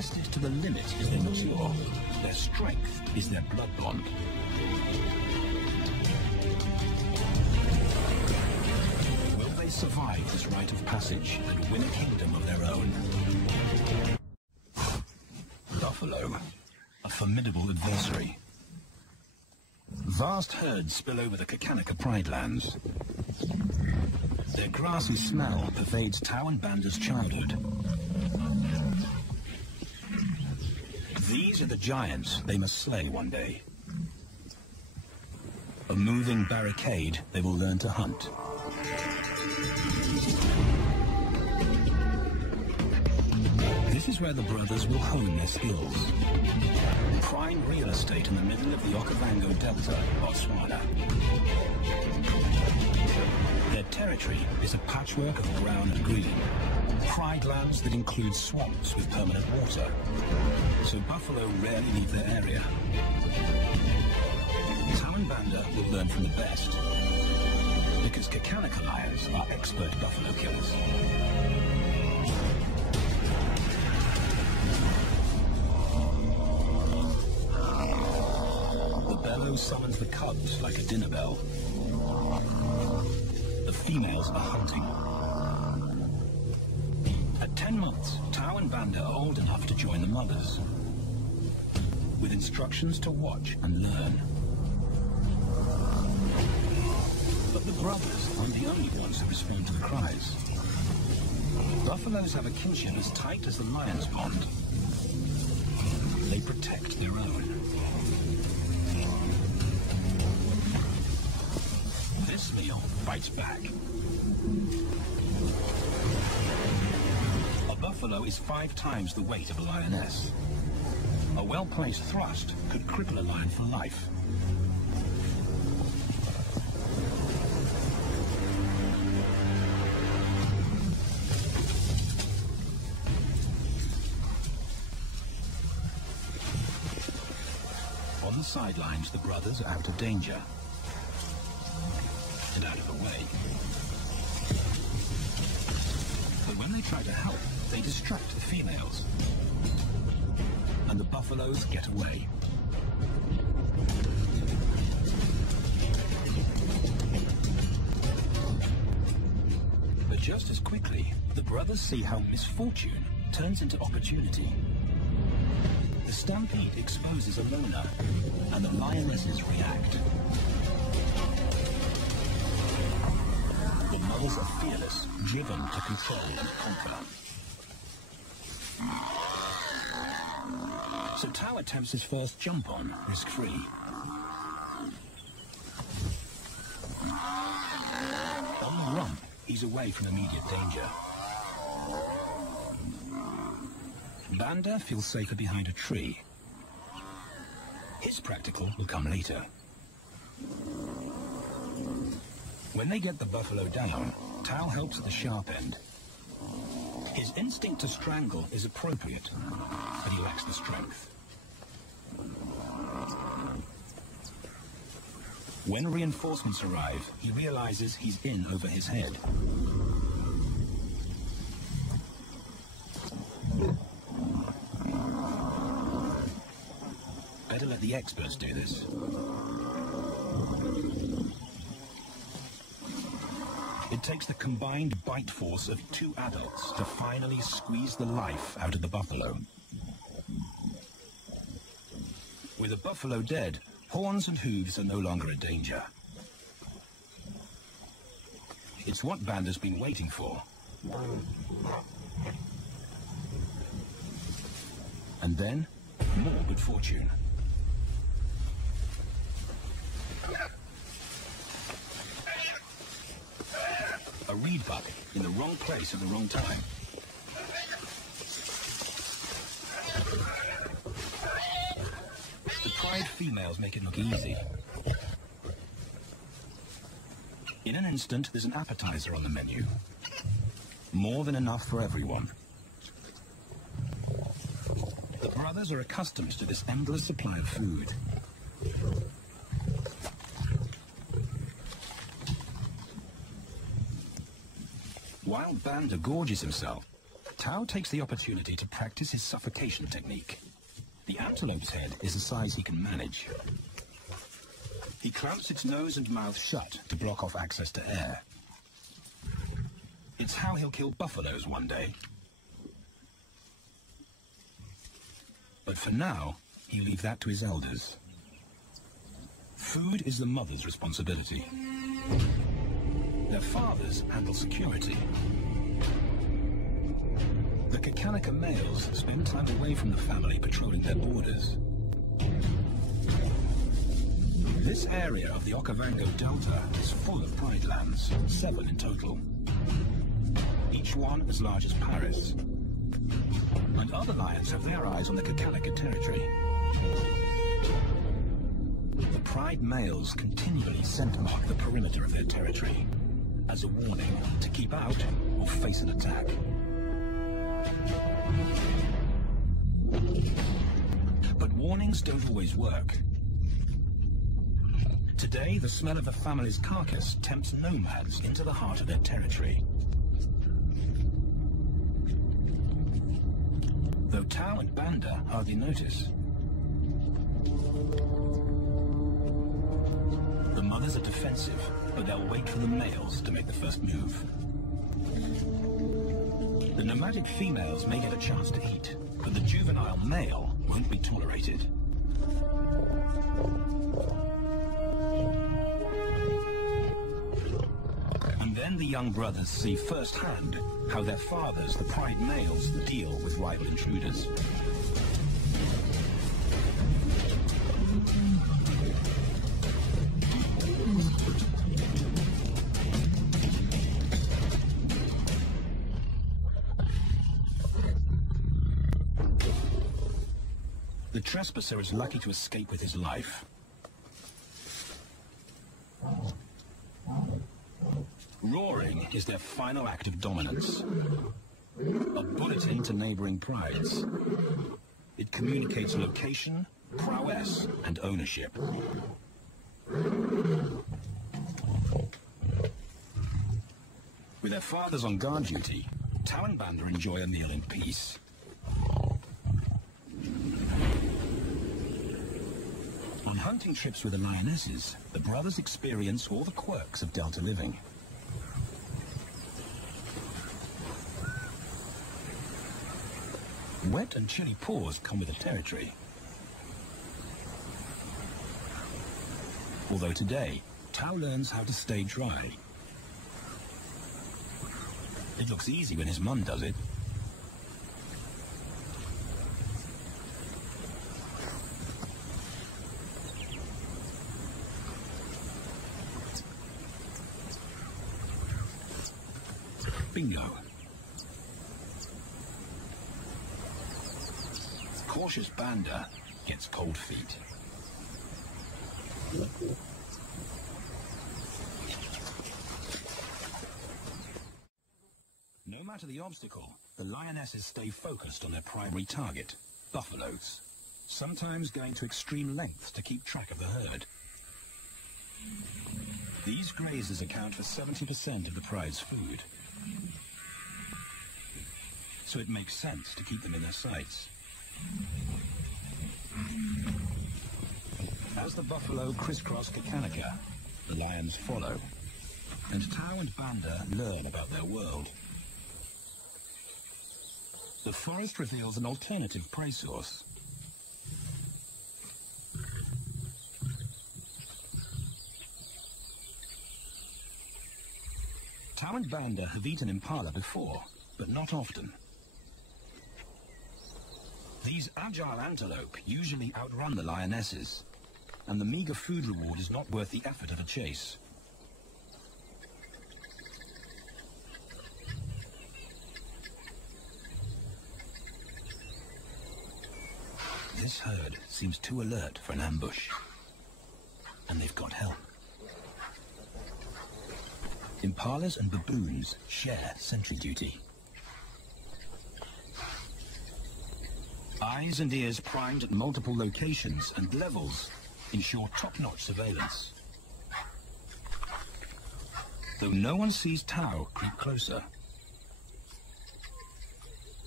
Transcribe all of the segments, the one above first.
tested to the limit as they mature. Their strength is their blood bond. Will they survive this rite of passage and win a kingdom of their own? Buffalo, a formidable adversary. Vast herds spill over the Kakanika Pride Lands. Their grassy smell pervades Tau and Banda's childhood. These are the giants they must slay one day. A moving barricade they will learn to hunt. This is where the brothers will hone their skills. Prime real estate in the middle of the Okavango Delta, Botswana. Their territory is a patchwork of brown and green. Pride lands that include swamps with permanent water. So buffalo rarely leave their area. Tau and Banda will learn from the best, because Kakanika lions are expert buffalo killers. The bellow summons the cubs like a dinner bell. The females are hunting. At 10 months, Tau and Banda are old enough to join the mothers, with instructions to watch and learn. But the brothers aren't the only ones who respond to the cries. Buffaloes have a kinship as tight as the lion's bond. They protect their own. This meal fights back. A buffalo is 5 times the weight of a lioness. A well-placed thrust could cripple a lion for life. On the sidelines, the brothers are out of danger and out of the way. But when they try to help, they distract the females, and the buffaloes get away. But just as quickly, the brothers see how misfortune turns into opportunity. The stampede exposes a loner, and the lionesses react. The mothers are fearless, driven to control and conquer. So Tau attempts his first jump on, risk-free. On the rump, he's away from immediate danger. Banda feels safer behind a tree. His practical will come later. When they get the buffalo down, Tau helps at the sharp end. His instinct to strangle is appropriate, but he lacks the strength. When reinforcements arrive, he realizes he's in over his head. Better let the experts do this. It takes the combined bite force of 2 adults to finally squeeze the life out of the buffalo. With a buffalo dead, horns and hooves are no longer a danger. It's what Banda's been waiting for. And then, more good fortune. A reed buck in the wrong place at the wrong time. The pride females make it look easy. In an instant, there's an appetizer on the menu. More than enough for everyone. The brothers are accustomed to this endless supply of food. While Banda gorges himself, Tao takes the opportunity to practice his suffocation technique. The antelope's head is a size he can manage. He clamps its nose and mouth shut to block off access to air. It's how he'll kill buffaloes one day. But for now, he'll leave that to his elders. Food is the mother's responsibility. Their fathers handle security. The Kakanika males spend time away from the family patrolling their borders. This area of the Okavango Delta is full of pride lands, 7 in total. Each one as large as Paris. And other lions have their eyes on the Kakanika territory. The pride males continually scent mark the perimeter of their territory as a warning to keep out or face an attack. But warnings don't always work. Today, the smell of the family's carcass tempts nomads into the heart of their territory. Though Tao and Banda hardly notice. The mothers are defensive, but they'll wait for the males to make the first move. The nomadic females may get a chance to eat, but the juvenile male won't be tolerated. And then the young brothers see firsthand how their fathers, the pride males, deal with rival intruders. The trespasser is lucky to escape with his life. Roaring is their final act of dominance. A bulletin to neighboring prides. It communicates location, prowess, and ownership. With their fathers on guard duty, Tao and Banda enjoy a meal in peace. On hunting trips with the lionesses, the brothers experience all the quirks of Delta living. Wet and chilly paws come with the territory. Although today, Tao learns how to stay dry. It looks easy when his mum does it. Bingo. Cautious Banda gets cold feet. No matter the obstacle, the lionesses stay focused on their primary target, buffaloes, sometimes going to extreme lengths to keep track of the herd. These grazers account for 70% of the pride's food, so it makes sense to keep them in their sights. As the buffalo crisscross Kakanika, the lions follow, and Tao and Banda learn about their world. The forest reveals an alternative prey source. Tao and Banda have eaten impala before, but not often. These agile antelope usually outrun the lionesses, and the meager food reward is not worth the effort of a chase. This herd seems too alert for an ambush, and they've got help. Impalas and baboons share sentry duty. Eyes and ears primed at multiple locations and levels ensure top-notch surveillance. Though no one sees Tao creep closer.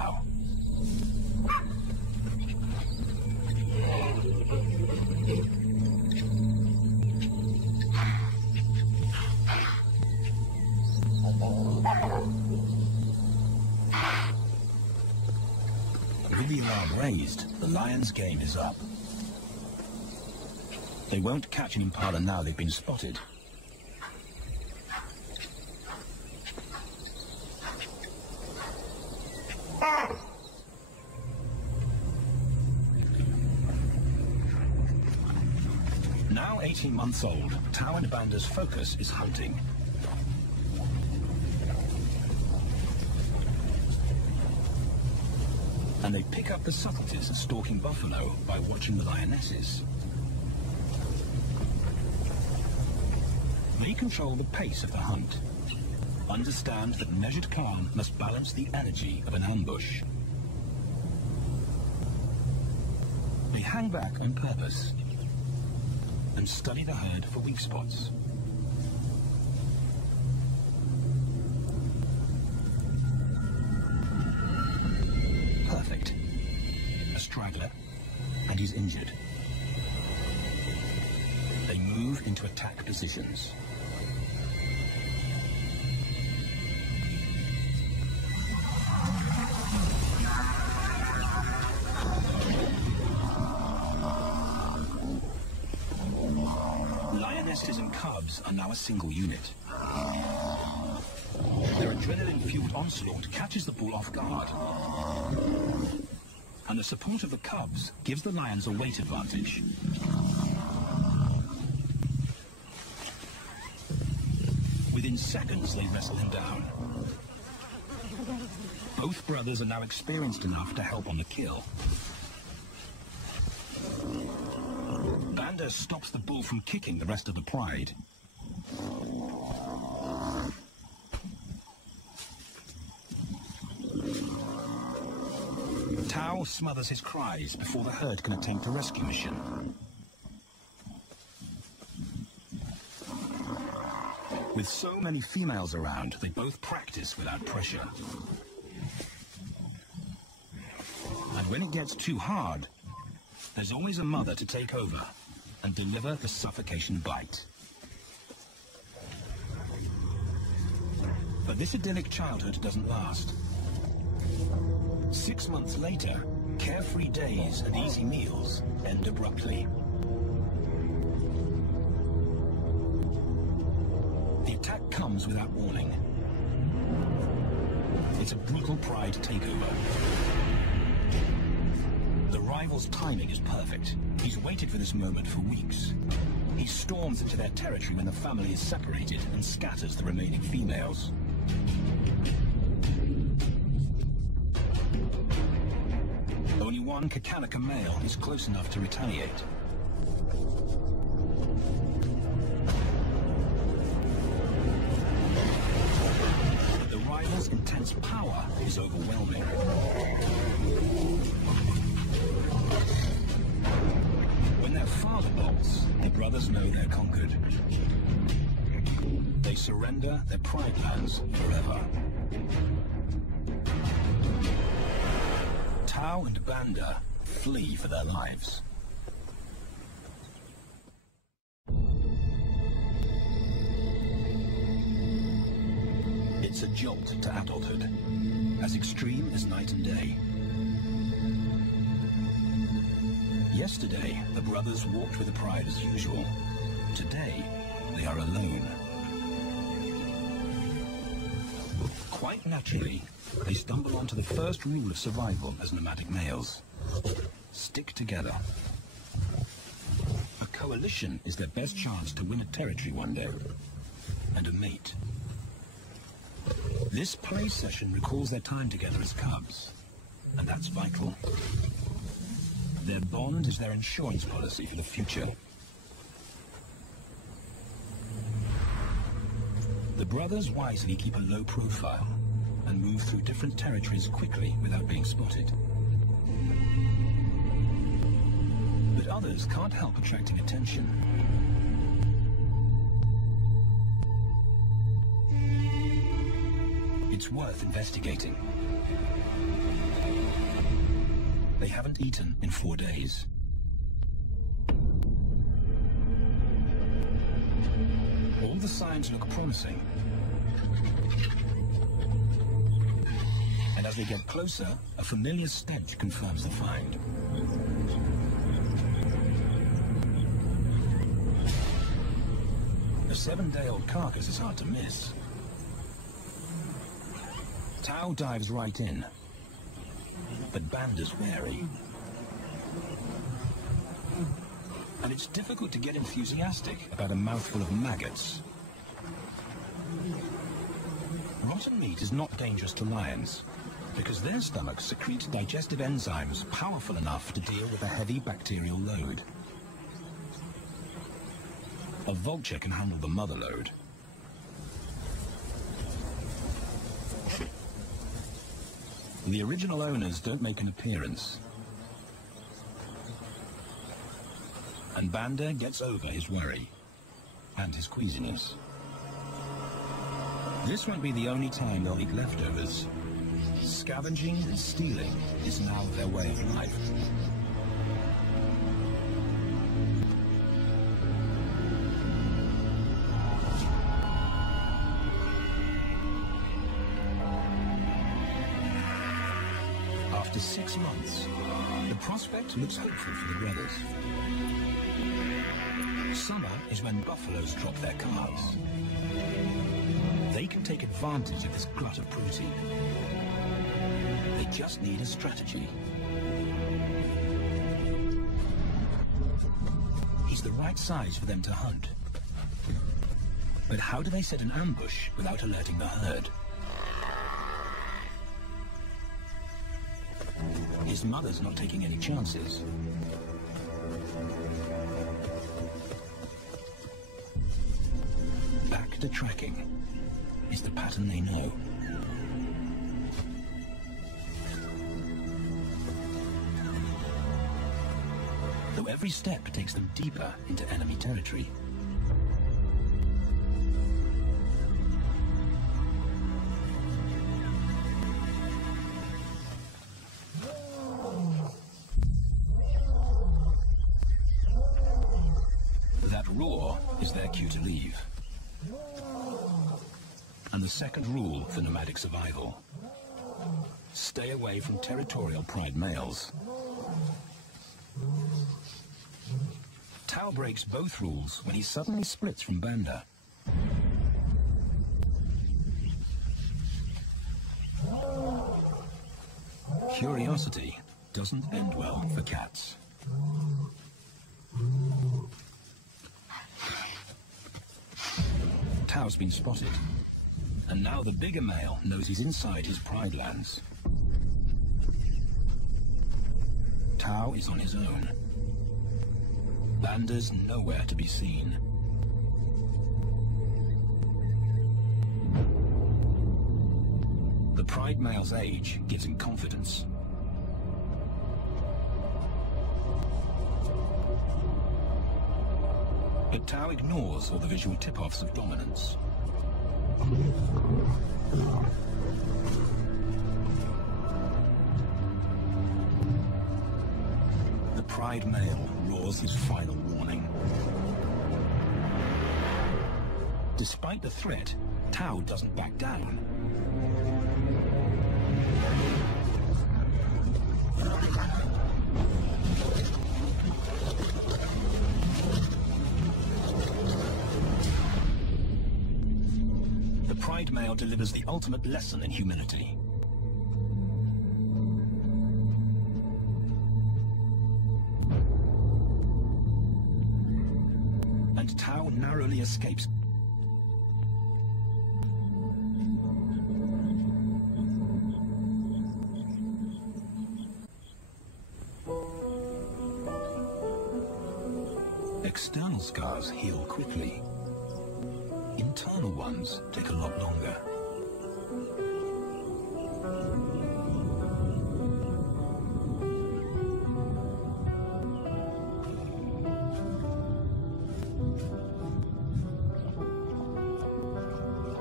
now. With the alarm raised, the lion's game is up. They won't catch an impala now they've been spotted. Now 18 months old, Tao and Banda's focus is hunting. And they pick up the subtleties of stalking buffalo by watching the lionesses. They control the pace of the hunt. Understand that measured calm must balance the energy of an ambush. They hang back on purpose and study the herd for weak spots. Perfect. A straggler, and he's injured. They move into attack positions. Lionesses and cubs are now a single unit. Their adrenaline-fueled onslaught catches the bull off guard. And the support of the cubs gives the lions a weight advantage. Within seconds, they wrestle him down. Both brothers are now experienced enough to help on the kill. Banda stops the bull from kicking the rest of the pride. Tao smothers his cries before the herd can attempt a rescue mission. With so many females around, they both practice without pressure. And when it gets too hard, there's always a mother to take over and deliver the suffocation bite. But this idyllic childhood doesn't last. 6 months later, carefree days and easy meals end abruptly. The attack comes without warning. It's a brutal pride takeover. The rival's timing is perfect. He's waited for this moment for weeks. He storms into their territory when the family is separated and scatters the remaining females. Only one Kakalaka male is close enough to retaliate. But the rival's intense power is overwhelming. When their father bolts, the brothers know they're conquered. They surrender their pride lands forever. Tao and Banda flee for their lives. It's a jolt to adulthood, as extreme as night and day. Yesterday, the brothers walked with the pride as usual. Today, they are alone. Quite naturally, they stumble onto the first rule of survival as nomadic males. Stick together. A coalition is their best chance to win a territory one day. And a mate. This play session recalls their time together as cubs. And that's vital. Their bond is their insurance policy for the future. The brothers wisely keep a low profile and move through different territories quickly without being spotted. But others can't help attracting attention. It's worth investigating. They haven't eaten in 4 days. All the signs look promising. And as they get closer, a familiar stench confirms the find. The 7-day-old carcass is hard to miss. Tao dives right in, but Banda's wary. And it's difficult to get enthusiastic about a mouthful of maggots. Rotten meat is not dangerous to lions, because their stomachs secrete digestive enzymes powerful enough to deal with a heavy bacterial load. A vulture can handle the mother load. The original owners don't make an appearance. And Banda gets over his worry and his queasiness. This won't be the only time they'll eat leftovers. Scavenging and stealing is now their way of life. After 6 months, the prospect looks hopeful for the brothers. Summer is when buffaloes drop their calves. They can take advantage of this glut of protein. They just need a strategy. He's the right size for them to hunt. But how do they set an ambush without alerting the herd? His mother's not taking any chances. Back to tracking is the pattern they know. Though every step takes them deeper into enemy territory. That roar is their cue to leave. And the second rule for nomadic survival: stay away from territorial pride males. Tao breaks both rules when he suddenly splits from Banda. Curiosity doesn't end well for cats. Tao's been spotted, and now the bigger male knows he's inside his pride lands. Tao is on his own. Banda's nowhere to be seen. The pride male's age gives him confidence. But Tao ignores all the visual tip-offs of dominance. The pride male roars his final warning. Despite the threat, Tao doesn't back down. The pride male delivers the ultimate lesson in humility. And Tao narrowly escapes. External scars heal quickly. Internal ones take a lot longer.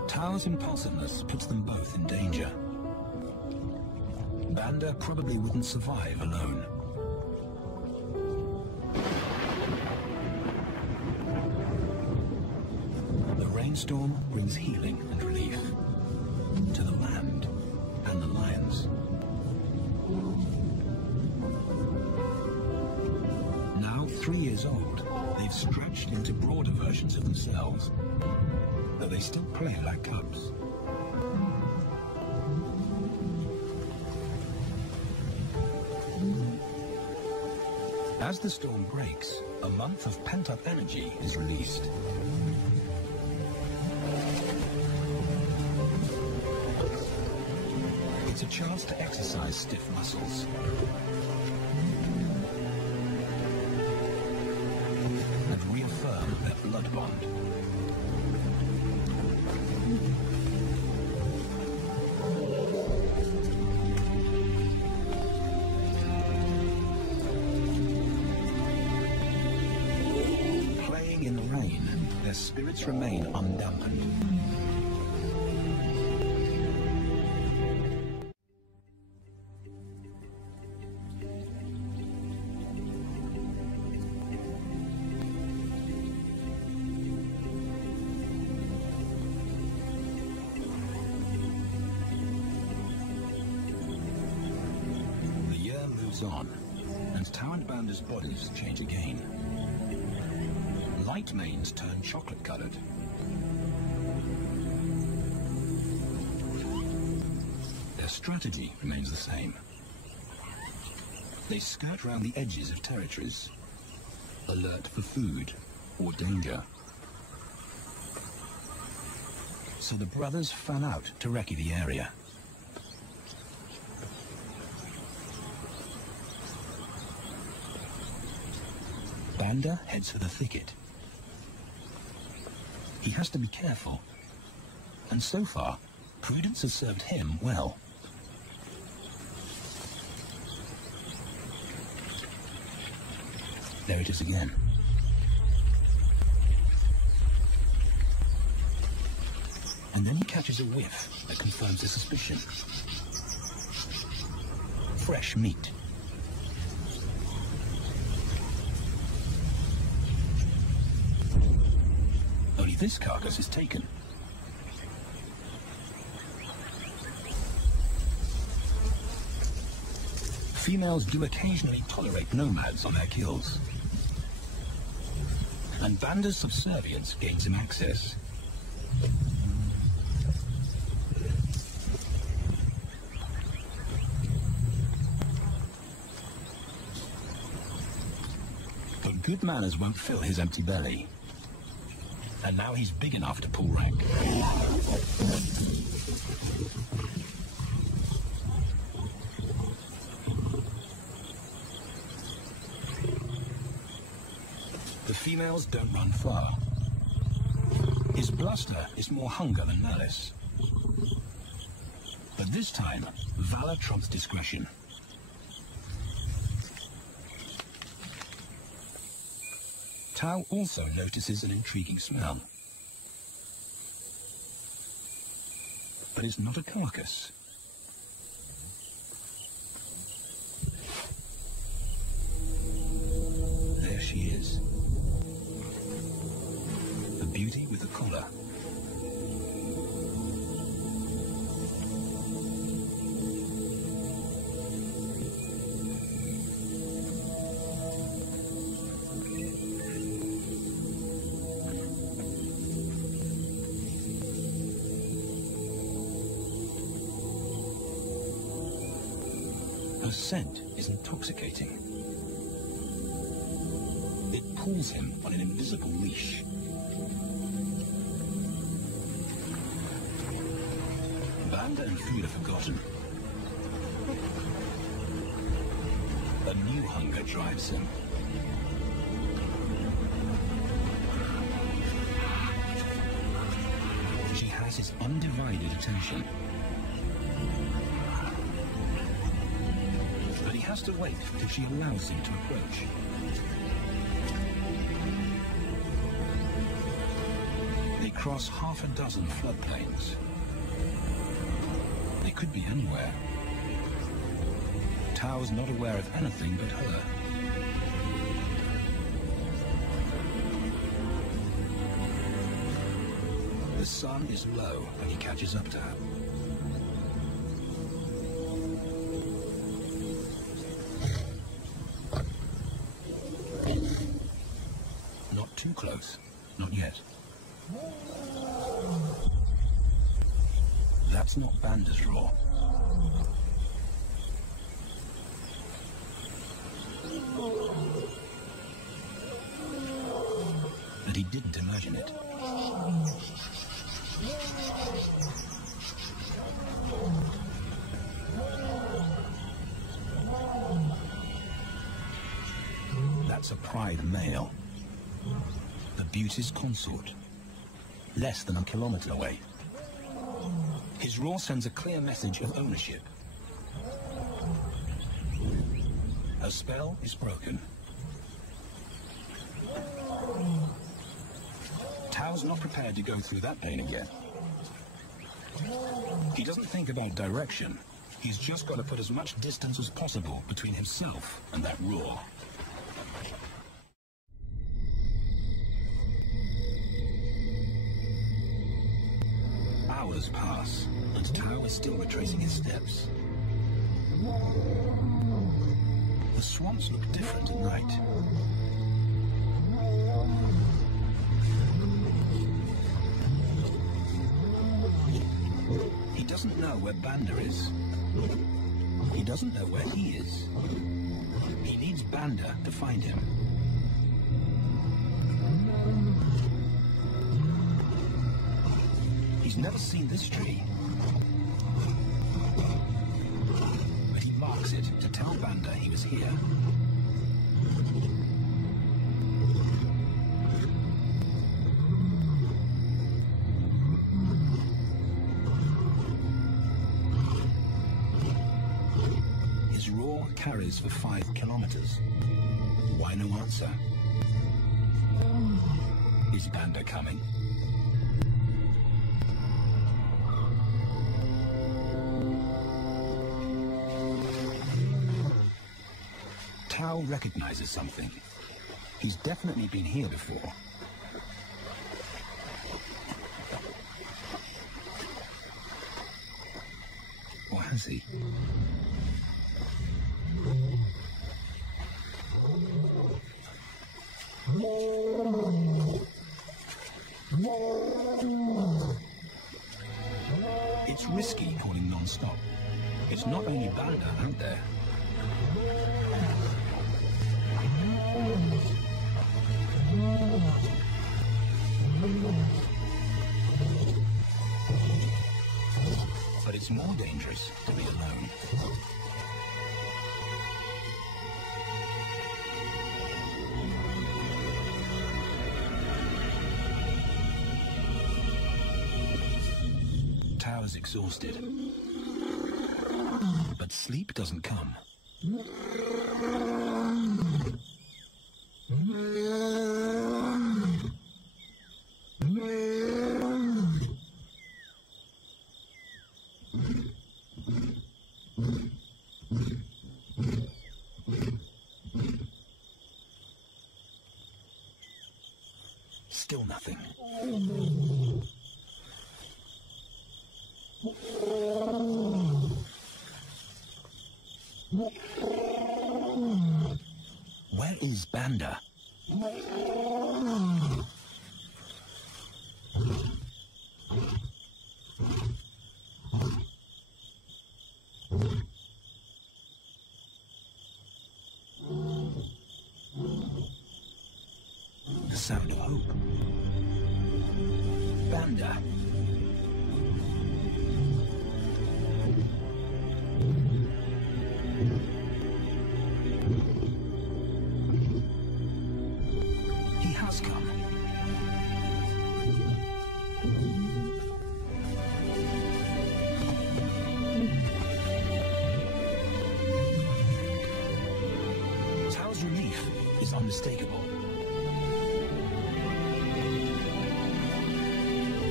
Tao's impulsiveness puts them both in danger. Banda probably wouldn't survive alone. The rainstorm brings healing and relief to the land and the lions. Now 3 years old, they've stretched into broader versions of themselves, though they still play like cubs. As the storm breaks, a month of pent-up energy is released. It's a chance to exercise stiff muscles. And reaffirm their blood bond. Playing in the rain, their spirits remain undampened. On, and Tao and Banda's bodies change again. Light manes turn chocolate-colored. Their strategy remains the same. They skirt round the edges of territories, alert for food or danger. So the brothers fan out to recce the area. Banda heads for the thicket. He has to be careful, and so far, prudence has served him well. There it is again. And then he catches a whiff that confirms his suspicion. Fresh meat. Only this carcass is taken. Females do occasionally tolerate nomads on their kills. And Banda's subservience gains him access. But good manners won't fill his empty belly. And now he's big enough to pull rank. The females don't run far. His bluster is more hunger than malice. But this time, valor trumps discretion. Tao also notices an intriguing smell. But it's not a carcass. There she is. The beauty with the collar. Her scent is intoxicating. It pulls him on an invisible leash. Banda and food are forgotten. A new hunger drives him. She has his undivided attention. But he has to wait till she allows him to approach. They cross half a dozen floodplains. They could be anywhere. Tao's not aware of anything but her. The sun is low when he catches up to her. Not too close. Not yet. That's not Banda's roar. But he didn't imagine it. That's a pride male. The beauty's consort. Less than a kilometer away. His roar sends a clear message of ownership. Her spell is broken. Tao's not prepared to go through that pain again. He doesn't think about direction. He's just got to put as much distance as possible between himself and that roar. Hours pass, and Tao is still retracing his steps. The swamps look different at night. He doesn't know where Banda is. He doesn't know where he is. He needs Banda to find him. He's never seen this tree. But he marks it to tell Banda he was here. His roar carries for 5 kilometers. Why no answer? Is Banda coming? Tao recognizes something. He's definitely been here before. Or has he? It's risky calling non-stop. It's not only Banda out there. But it's more dangerous to be alone. Tao's exhausted. But sleep doesn't come. Still nothing. Where is Banda? The sound of hope. Banda. He has come. Tao's relief is unmistakable.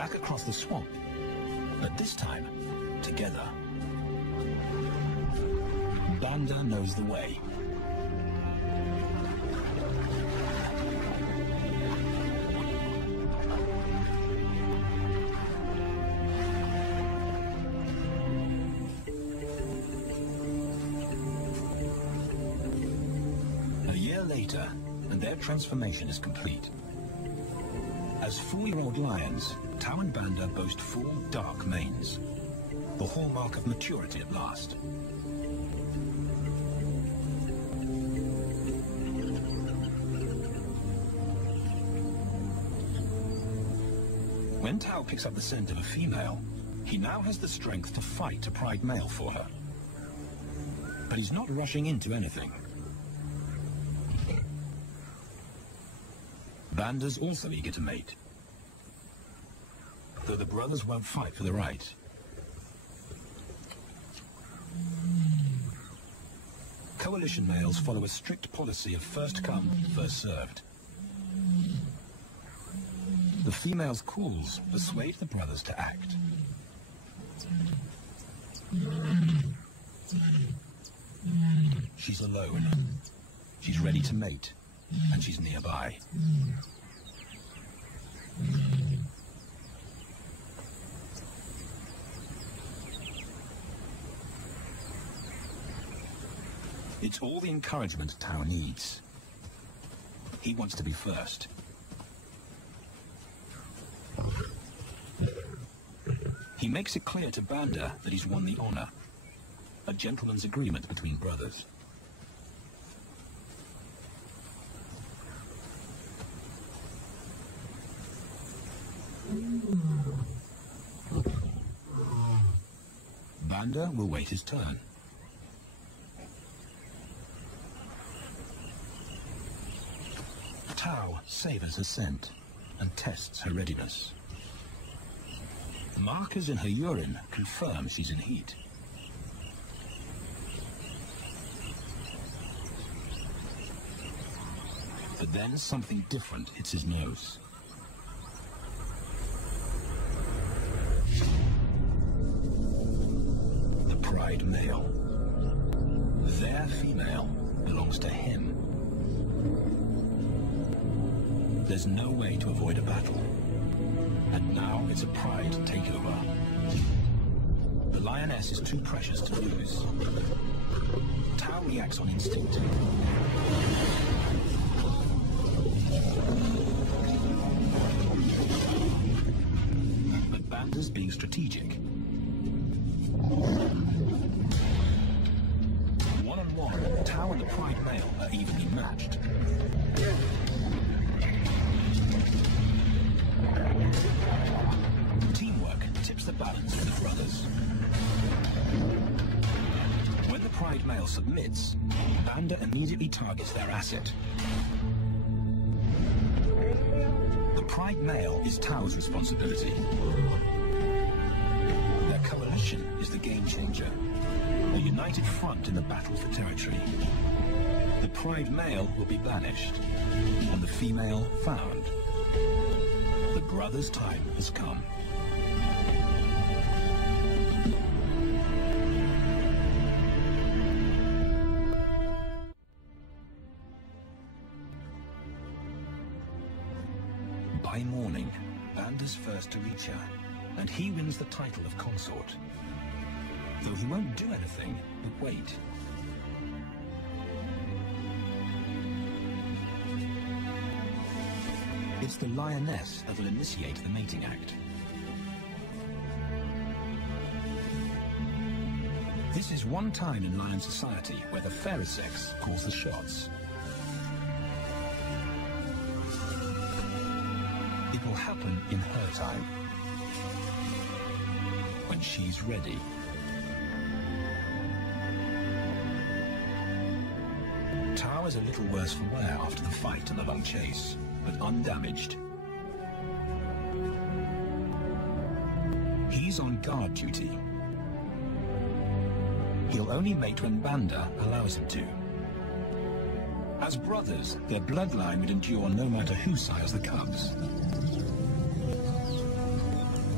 back across the swamp, but this time, together. Banda knows the way. A year later, and their transformation is complete. As 4-year-old lions, Tao and Banda boast full, dark manes, the hallmark of maturity at last. When Tao picks up the scent of a female, he now has the strength to fight a pride male for her. But he's not rushing into anything. Banda's also eager to mate, though the brothers won't fight for the right. Coalition males follow a strict policy of first come, first served. The female's calls persuade the brothers to act. She's alone. She's ready to mate, and she's nearby. It's all the encouragement Tao needs. He wants to be first. He makes it clear to Banda that he's won the honor, a gentleman's agreement between brothers. Banda will wait his turn. Tao savors her scent and tests her readiness. Markers in her urine confirm she's in heat. But then something different hits his nose. The pride male. Their female belongs to him. There's no way to avoid a battle. And now it's a pride takeover. The lioness is too precious to lose. Tao reacts on instinct. But Banda's being strategic. One-on-one, Tao and the pride male are evenly matched. Teamwork tips the balance for the brothers. When the pride male submits, Banda immediately targets their asset. The pride male is Tao's responsibility. Their coalition is the game changer, a united front in the battle for territory. The pride male will be banished, and the female found. The brothers' time has come. By morning, Banda's first to reach her, and he wins the title of consort. Though he won't do anything but wait. It's the lioness that will initiate the mating act. This is one time in lion society where the fairer sex calls the shots. It will happen in her time, when she's ready. Tao is a little worse for wear after the fight and the long chase, but undamaged. He's on guard duty. He'll only mate when Banda allows him to. As brothers, their bloodline would endure no matter who sires the cubs.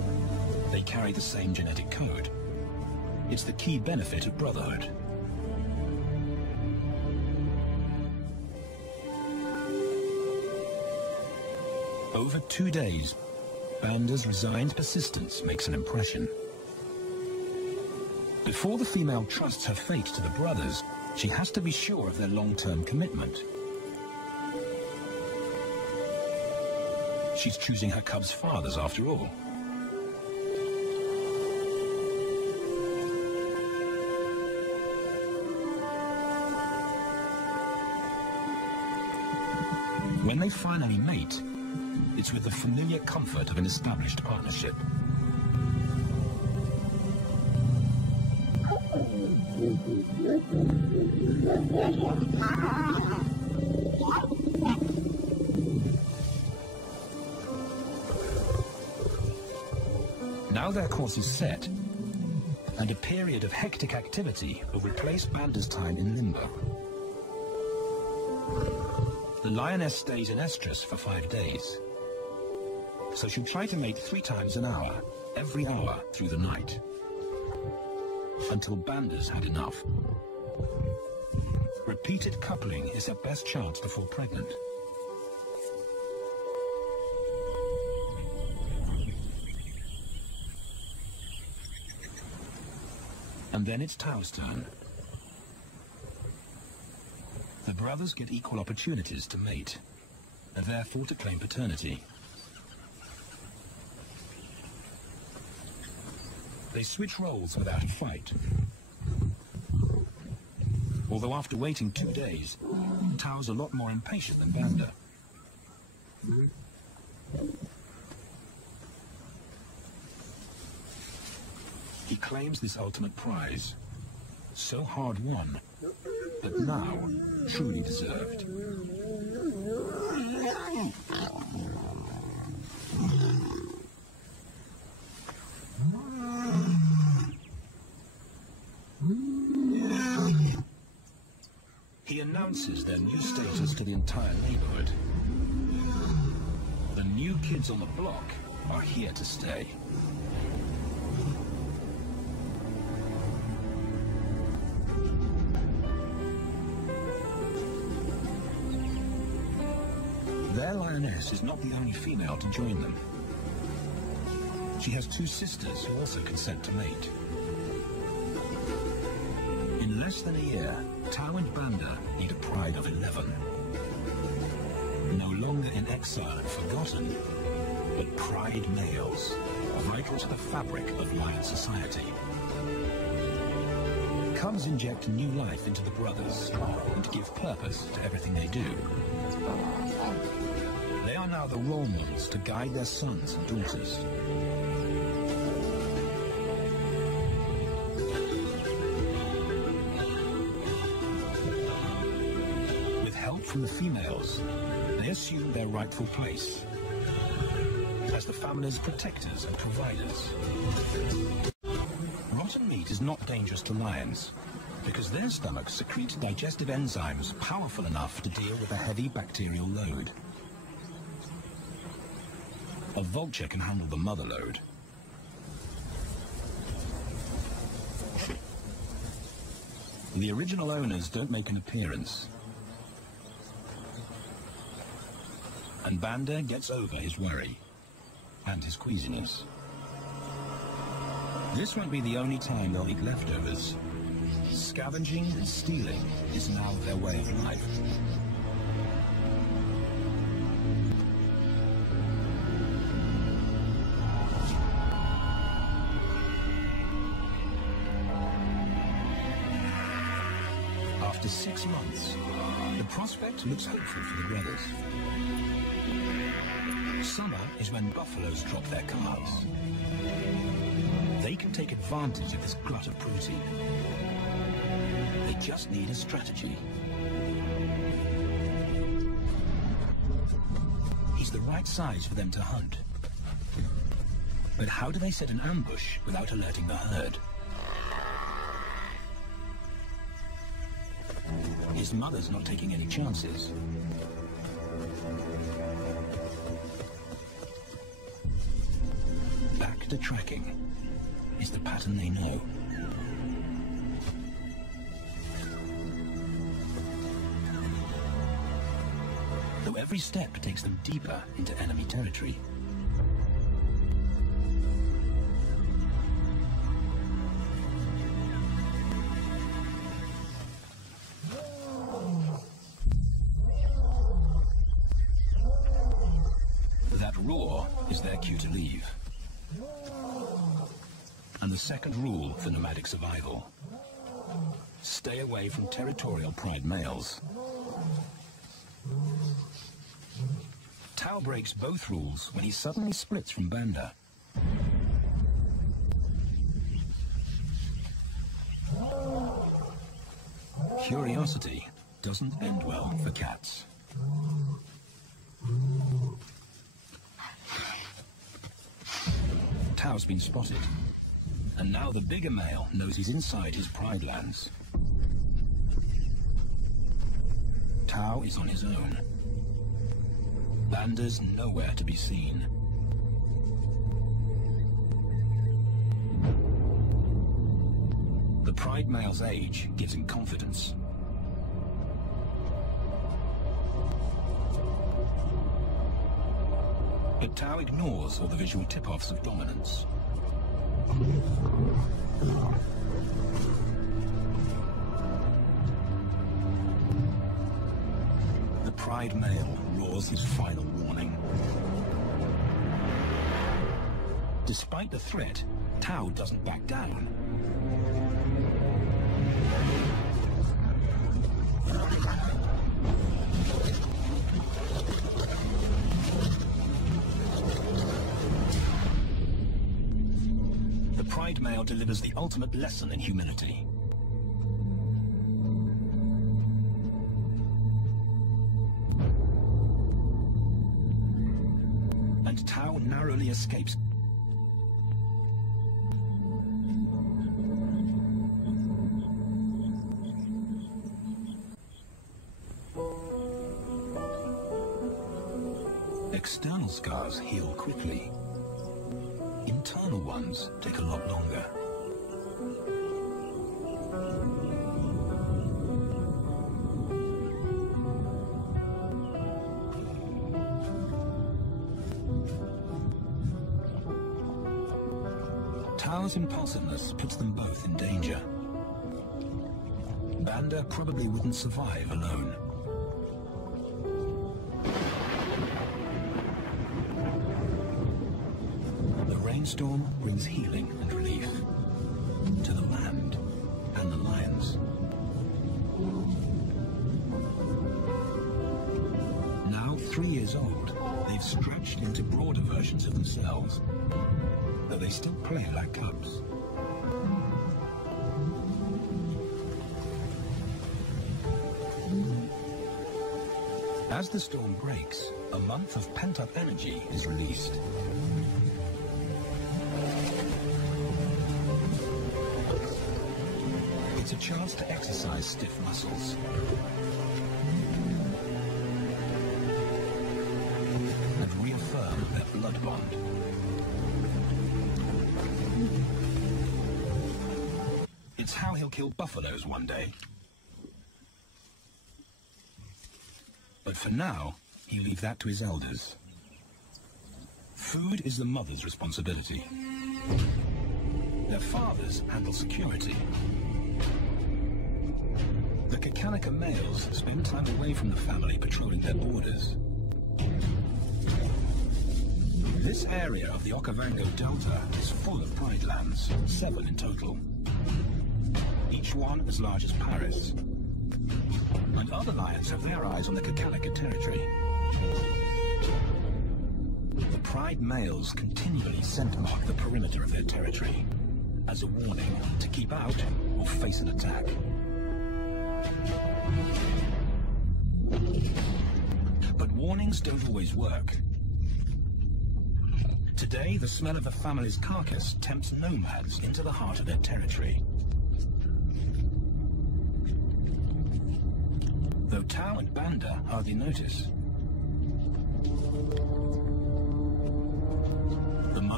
They carry the same genetic code. It's the key benefit of brotherhood. Over 2 days, Banda's resigned persistence makes an impression. Before the female trusts her fate to the brothers, she has to be sure of their long-term commitment. She's choosing her cubs' fathers after all. When they finally mate, it's with the familiar comfort of an established partnership. Now their course is set, and a period of hectic activity will replace Banda's time in limbo. The lioness stays in estrus for 5 days, so she'll try to mate 3 times an hour, every hour through the night, until Banda's had enough. Repeated coupling is her best chance to fall pregnant. And then it's Tao's turn. The brothers get equal opportunities to mate, and therefore to claim paternity. They switch roles without a fight. Although after waiting 2 days, Tao's a lot more impatient than Banda. He claims this ultimate prize, so hard won, but now truly deserved. He announces their new status to the entire neighborhood. The new kids on the block are here to stay. Their lioness is not the only female to join them. She has 2 sisters who also consent to mate. In less than a year, Tao and Banda need a pride of 11. No longer in exile and forgotten, but pride males, vital to the fabric of lion society. Cubs inject new life into the brothers and give purpose to everything they do. They are now the role models to guide their sons and daughters. With help from the females, they assume their rightful place as the family's protectors and providers. Rotten meat is not dangerous to lions because their stomachs secrete digestive enzymes powerful enough to deal with a heavy bacterial load. A vulture can handle the mother load. The original owners don't make an appearance, and Banda gets over his worry and his queasiness. This won't be the only time they'll eat leftovers. Scavenging and stealing is now their way of life. After 6 months, the prospect looks hopeful for the brothers. Summer is when buffaloes drop their calves. They can take advantage of this glut of protein. They just need a strategy. He's the right size for them to hunt. But how do they set an ambush without alerting the herd? His mother's not taking any chances. Back vector tracking is the pattern they know. Though every step takes them deeper into enemy territory. That roar is their cue to leave. And the second rule for nomadic survival: stay away from territorial pride males. Tao breaks both rules when he suddenly splits from Banda. Curiosity doesn't end well for cats. Tao's been spotted, and now the bigger male knows he's inside his pride lands. Tao is on his own. Banda's nowhere to be seen. The pride male's age gives him confidence. But Tao ignores all the visual tip-offs of dominance. The pride male roars his final warning. Despite the threat, Tao doesn't back down. The pride male delivers the ultimate lesson in humility. And Tao narrowly escapes. External scars heal quickly. Internal ones take a lot longer. Tao's impulsiveness puts them both in danger. Banda probably wouldn't survive alone. The rainstorm brings healing and relief to the land and the lions. Now 3 years old, they've stretched into broader versions of themselves, though they still play like cubs. As the storm breaks, a month of pent-up energy is released. It's a chance to exercise stiff muscles. And reaffirm their blood bond. It's how he'll kill buffaloes one day. But for now, he'll leave that to his elders. Food is the mother's responsibility. Their fathers handle security. The Kakanika males spend time away from the family patrolling their borders. This area of the Okavango Delta is full of pride lands, 7 in total. Each one as large as Paris. And other lions have their eyes on the Kakanika territory. The pride males continually scent mark the perimeter of their territory as a warning to keep out or face an attack. But warnings don't always work. Today, the smell of a family's carcass tempts nomads into the heart of their territory. Though Tao and Banda hardly notice. The mother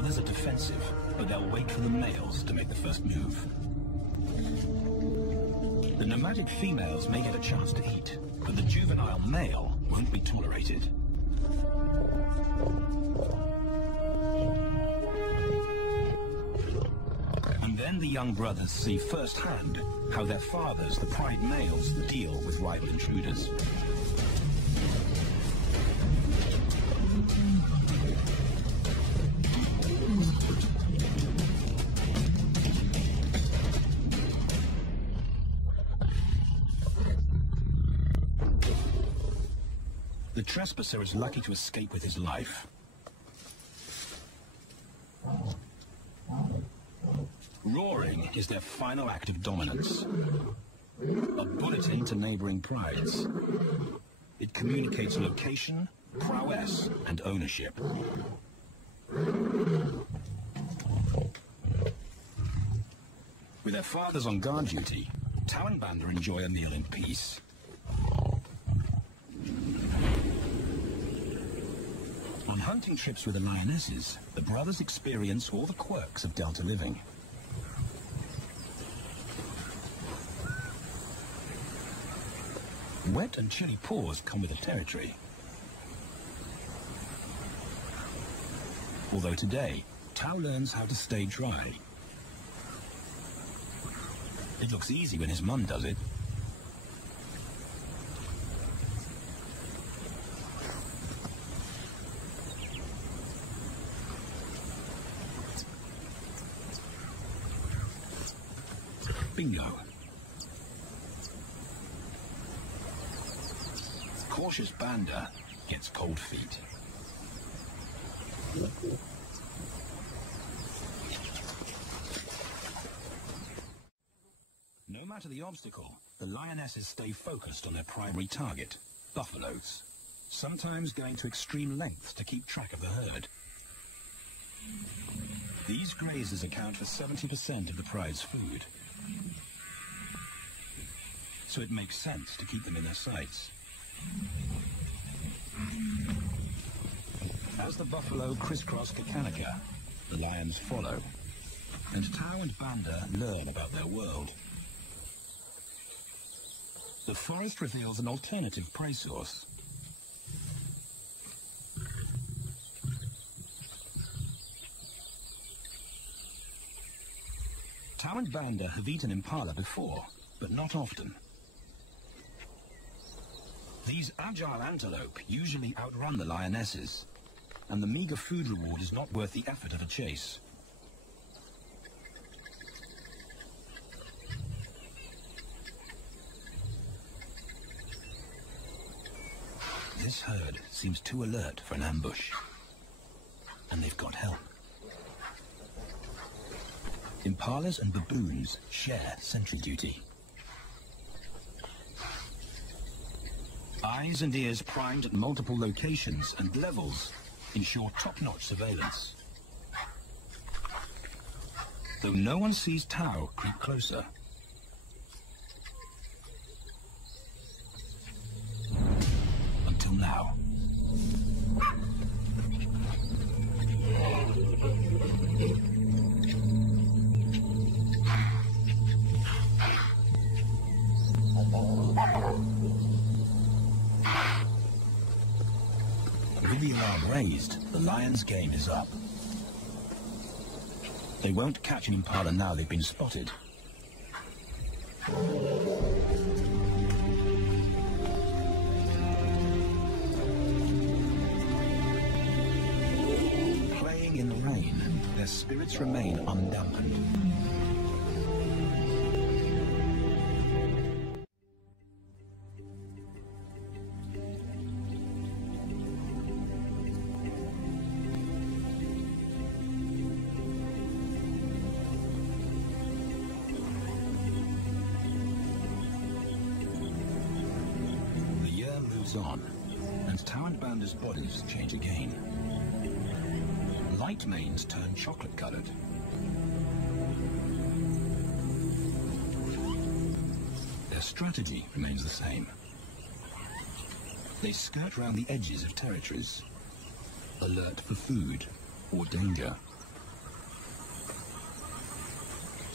brothers are defensive, but they'll wait for the males to make the first move. The nomadic females may get a chance to eat, but the juvenile male won't be tolerated. And then the young brothers see firsthand how their fathers, the pride males, deal with rival intruders. The trespasser is lucky to escape with his life. Roaring is their final act of dominance. A bulletin to neighboring prides. It communicates location, prowess, and ownership. With their fathers on guard duty, Tau and Banda enjoy a meal in peace. On hunting trips with the lionesses, the brothers experience all the quirks of Delta living. Wet and chilly paws come with the territory. Although today, Tau learns how to stay dry. It looks easy when his mum does it. Bingo. Cautious Banda gets cold feet. No matter the obstacle, the lionesses stay focused on their primary target, buffaloes, sometimes going to extreme lengths to keep track of the herd. These grazers account for 70% of the pride's food, so it makes sense to keep them in their sights. As the buffalo crisscross Kakanika, the lions follow, and Tau and Banda learn about their world. The forest reveals an alternative prey source. Tau and Banda have eaten impala before, but not often. These agile antelope usually outrun the lionesses, and the meager food reward is not worth the effort of a chase. This herd seems too alert for an ambush, and they've got help. Impalas and baboons share sentry duty. Eyes and ears primed at multiple locations and levels ensure top-notch surveillance. Though no one sees Tau creep closer. Until now. With the alarm raised, the lions' game is up. They won't catch an impala now they've been spotted. Playing in the rain, their spirits remain undampened. On, and Tau and Banda's bodies change again. Light manes turn chocolate-colored. Their strategy remains the same. They skirt round the edges of territories, alert for food or danger.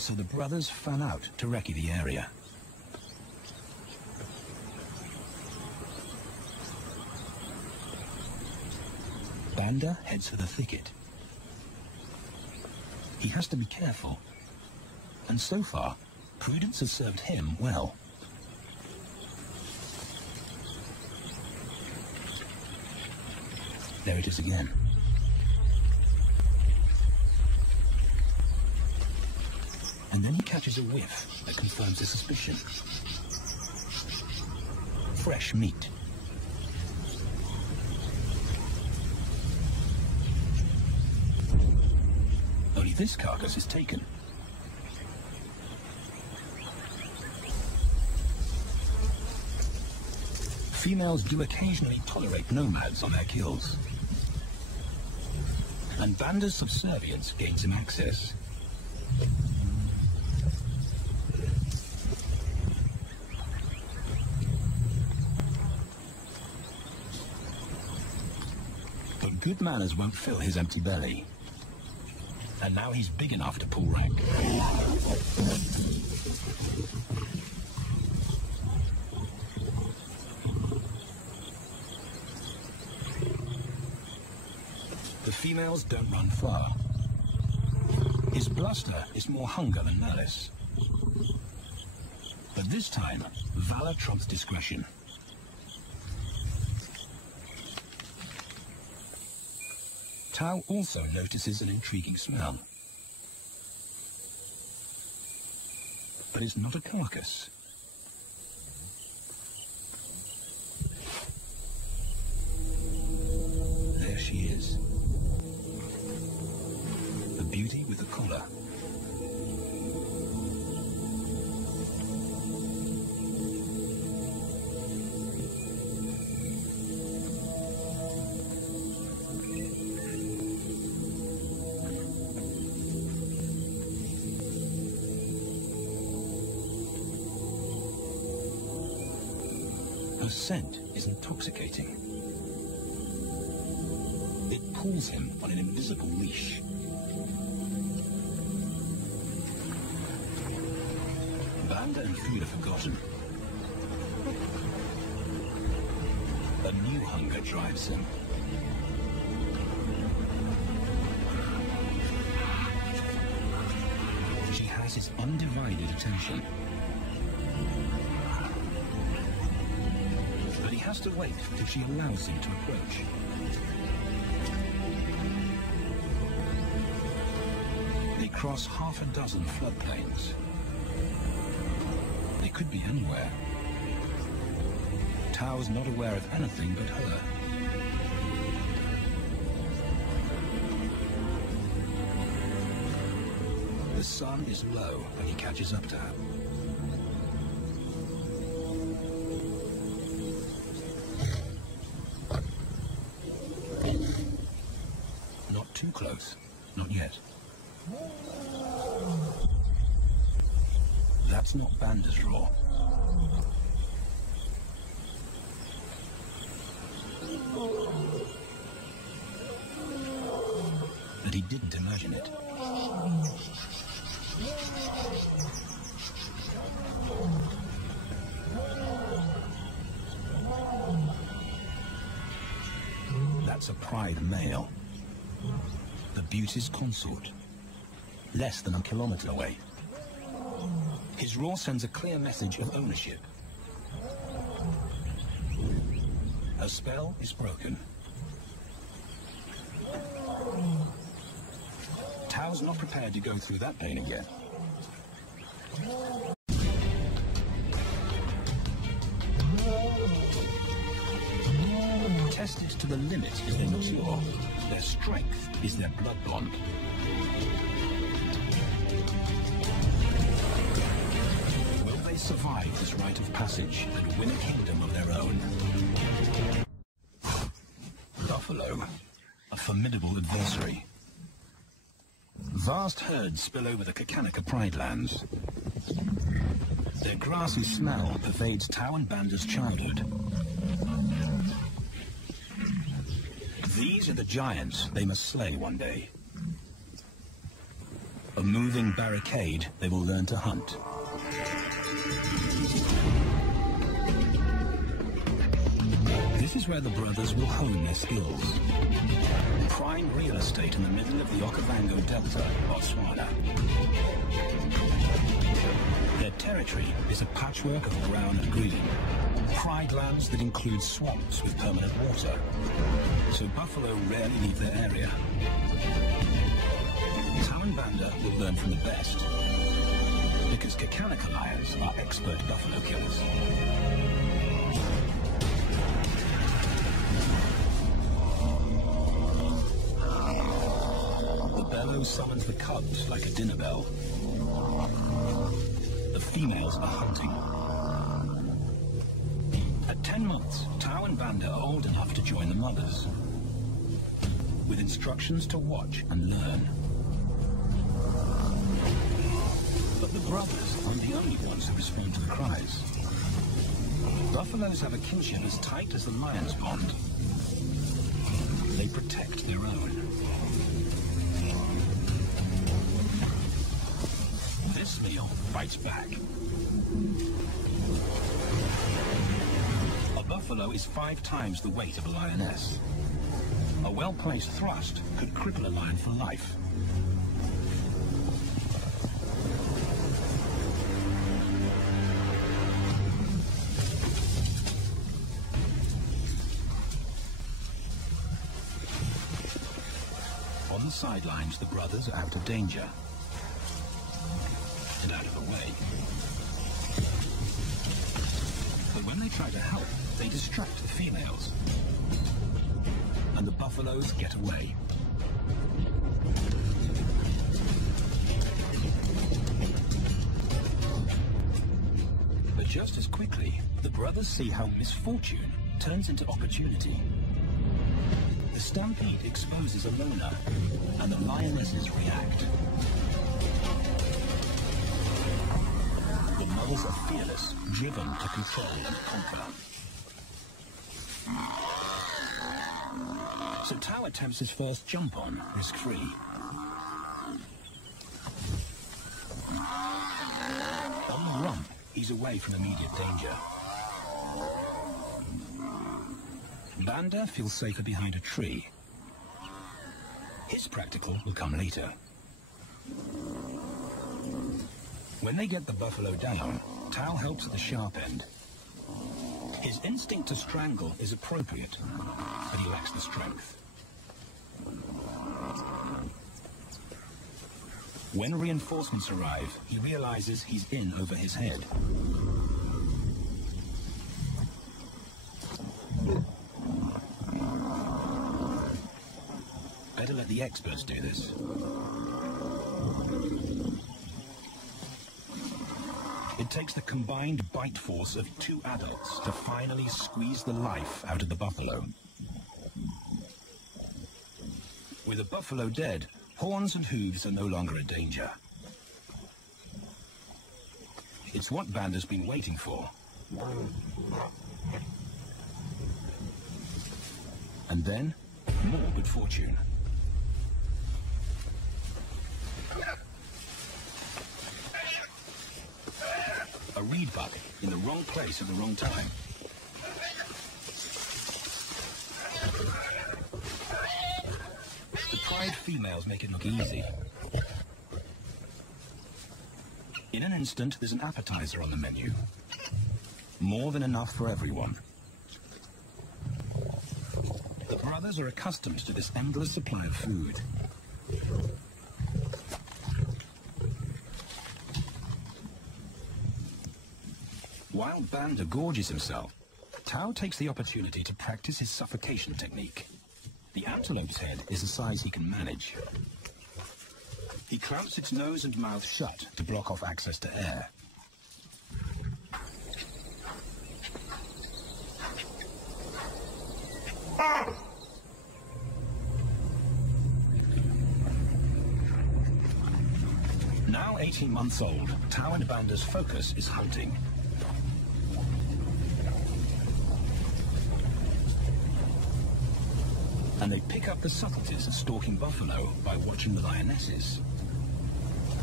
so the brothers fan out to recce the area. Banda heads for the thicket. He has to be careful, and so far, prudence has served him well. There it is again. And then he catches a whiff that confirms his suspicion. Fresh meat. Only this carcass is taken. Females do occasionally tolerate nomads on their kills. And Banda's subservience gains him access. But good manners won't fill his empty belly. And now he's big enough to pull rank. The females don't run far. His bluster is more hunger than malice. But this time, valor trumps discretion. Tao also notices an intriguing smell. But it's not a carcass. There she is. The beauty with the collar. Her scent is intoxicating. It pulls him on an invisible leash. Banda and food are forgotten. A new hunger drives him. She has his undivided attention. But he has to wait till she allows him to approach. They cross half a dozen floodplains. They could be anywhere. Tao's not aware of anything but her. The sun is low when he catches up to her. Not too close. Not yet. That's not Banda's roar. But he didn't imagine it. That's a pride male. The beauty's consort. Less than a kilometer away. His roar sends a clear message of ownership. Her spell is broken. Tao's not prepared to go through that pain again. Tested to the limit is their mature. Their strength is their blood bond. Will they survive this rite of passage and win a kingdom of their own? Buffalo, a formidable adversary. Vast herds spill over the Kakanika Pride Lands. Their grassy smell pervades Tao and Banda's childhood. These are the giants they must slay one day. A moving barricade they will learn to hunt. This is where the brothers will hone their skills. Prime real estate in the middle of the Okavango Delta, Botswana. Their territory is a patchwork of brown and green. Pride lands that include swamps with permanent water. So buffalo rarely leave their area. Tau and Banda will learn from the best, because Kakanaka lions are expert buffalo killers. The bellow summons the cubs like a dinner bell. The females are hunting. At 10 months, Tau and Banda are old enough to join the mothers, with instructions to watch and learn. But the brothers aren't the only ones who respond to the cries. Buffaloes have a kinship as tight as the lion's bond. They protect their own. This meal fights back. A buffalo is 5 times the weight of a lioness. A well-placed thrust could cripple a lion for life. On the sidelines, the brothers are out of danger and out of the way. But when they try to help, they distract the females, and the buffaloes get away. But just as quickly, the brothers see how misfortune turns into opportunity. The stampede exposes a loner, and the lionesses react. The mothers are fearless, driven to control and conquer. So Tau attempts his first jump on, risk-free. On the rump, he's away from immediate danger. Banda feels safer behind a tree. His practical will come later. When they get the buffalo down, Tau helps at the sharp end. His instinct to strangle is appropriate, but he lacks the strength. When reinforcements arrive, he realizes he's in over his head. Better let the experts do this. It takes the combined bite force of 2 adults to finally squeeze the life out of the buffalo. With the buffalo dead, horns and hooves are no longer a danger. It's what Banda's been waiting for. And then, more good fortune. A reed buck in the wrong place at the wrong time. The pride females make it look easy. In an instant, there's an appetizer on the menu. More than enough for everyone. The brothers are accustomed to this endless supply of food. While Banda gorges himself, Tau takes the opportunity to practice his suffocation technique. The antelope's head is a size he can manage. He clamps its nose and mouth shut to block off access to air. Now 18 months old, Tau and Banda's focus is hunting. And they pick up the subtleties of stalking buffalo by watching the lionesses.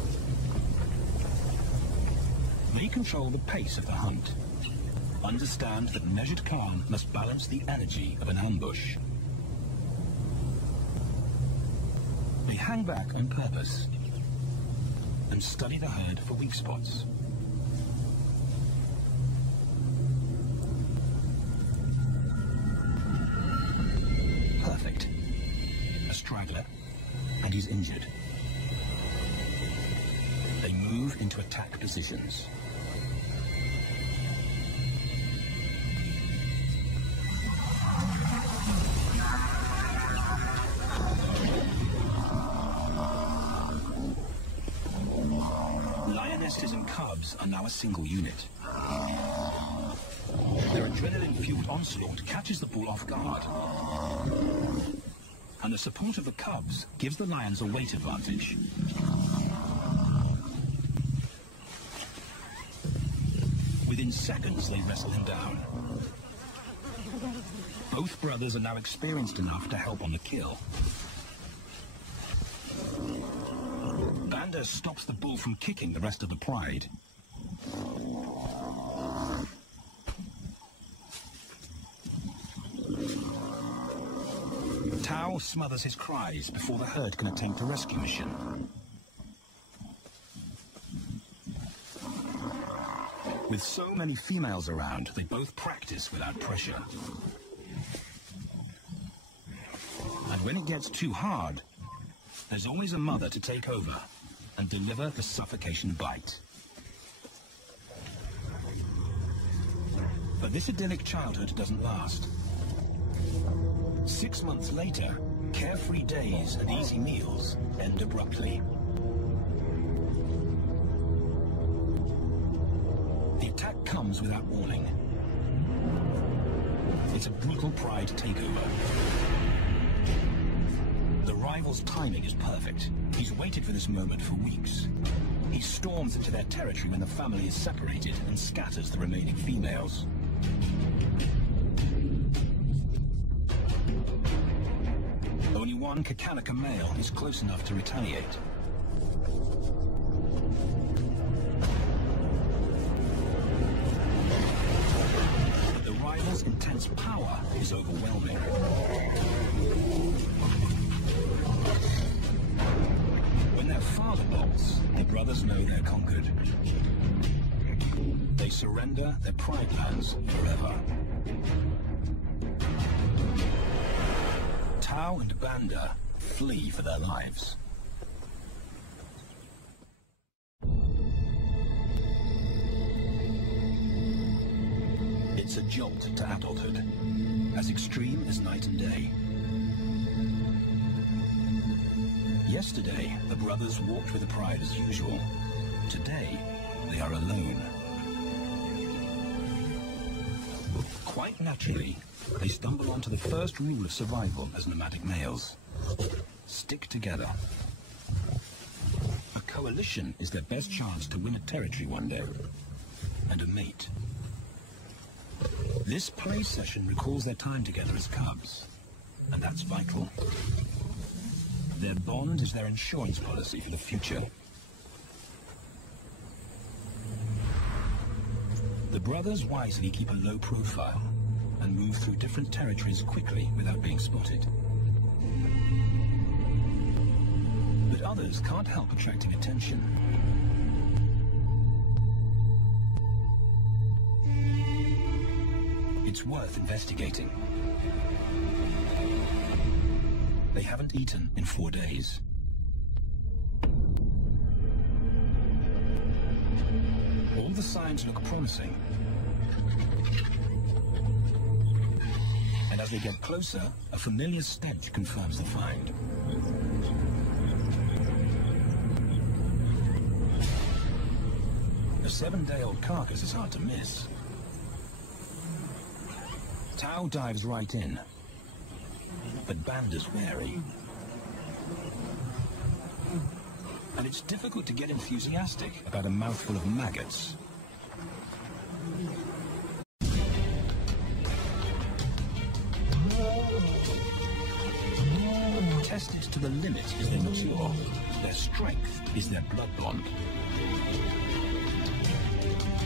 They control the pace of the hunt. Understand that measured calm must balance the energy of an ambush. They hang back on purpose and study the herd for weak spots. Perfect. A straggler, and he's injured. They move into attack positions. Lionesses and cubs are now a single unit. Their adrenaline-fueled onslaught catches the bull off guard. And the support of the cubs gives the lions a weight advantage. Within seconds, they wrestle him down. Both brothers are now experienced enough to help on the kill. Banda stops the bull from kicking the rest of the pride. Tao smothers his cries before the herd can attempt a rescue mission. With so many females around, they both practice without pressure. And when it gets too hard, there's always a mother to take over and deliver the suffocation bite. But this idyllic childhood doesn't last. 6 months later, carefree days and easy meals end abruptly. The attack comes without warning. It's a brutal pride takeover. The rival's timing is perfect. He's waited for this moment for weeks. He storms into their territory when the family is separated and scatters the remaining females. Only one Kakalaka male is close enough to retaliate. But the rival's intense power is overwhelming. When their father bolts, the brothers know they're conquered. They surrender their pride lands forever. Tao and Banda flee for their lives. It's a jolt to adulthood, as extreme as night and day. Yesterday, the brothers walked with the pride as usual. Today, they are alone. Quite naturally, they stumble onto the first rule of survival as nomadic males. Stick together. A coalition is their best chance to win a territory one day. And a mate. This play session recalls their time together as cubs. And that's vital. Their bond is their insurance policy for the future. The brothers wisely keep a low profile and move through different territories quickly without being spotted. But others can't help attracting attention. It's worth investigating. They haven't eaten in 4 days. All the signs look promising. And as they get closer, a familiar stench confirms the find. A 7-day-old carcass is hard to miss. Tao dives right in, but Banda's wary. And it's difficult to get enthusiastic about a mouthful of maggots. Tested to the limit as they mature, their strength is their blood bond.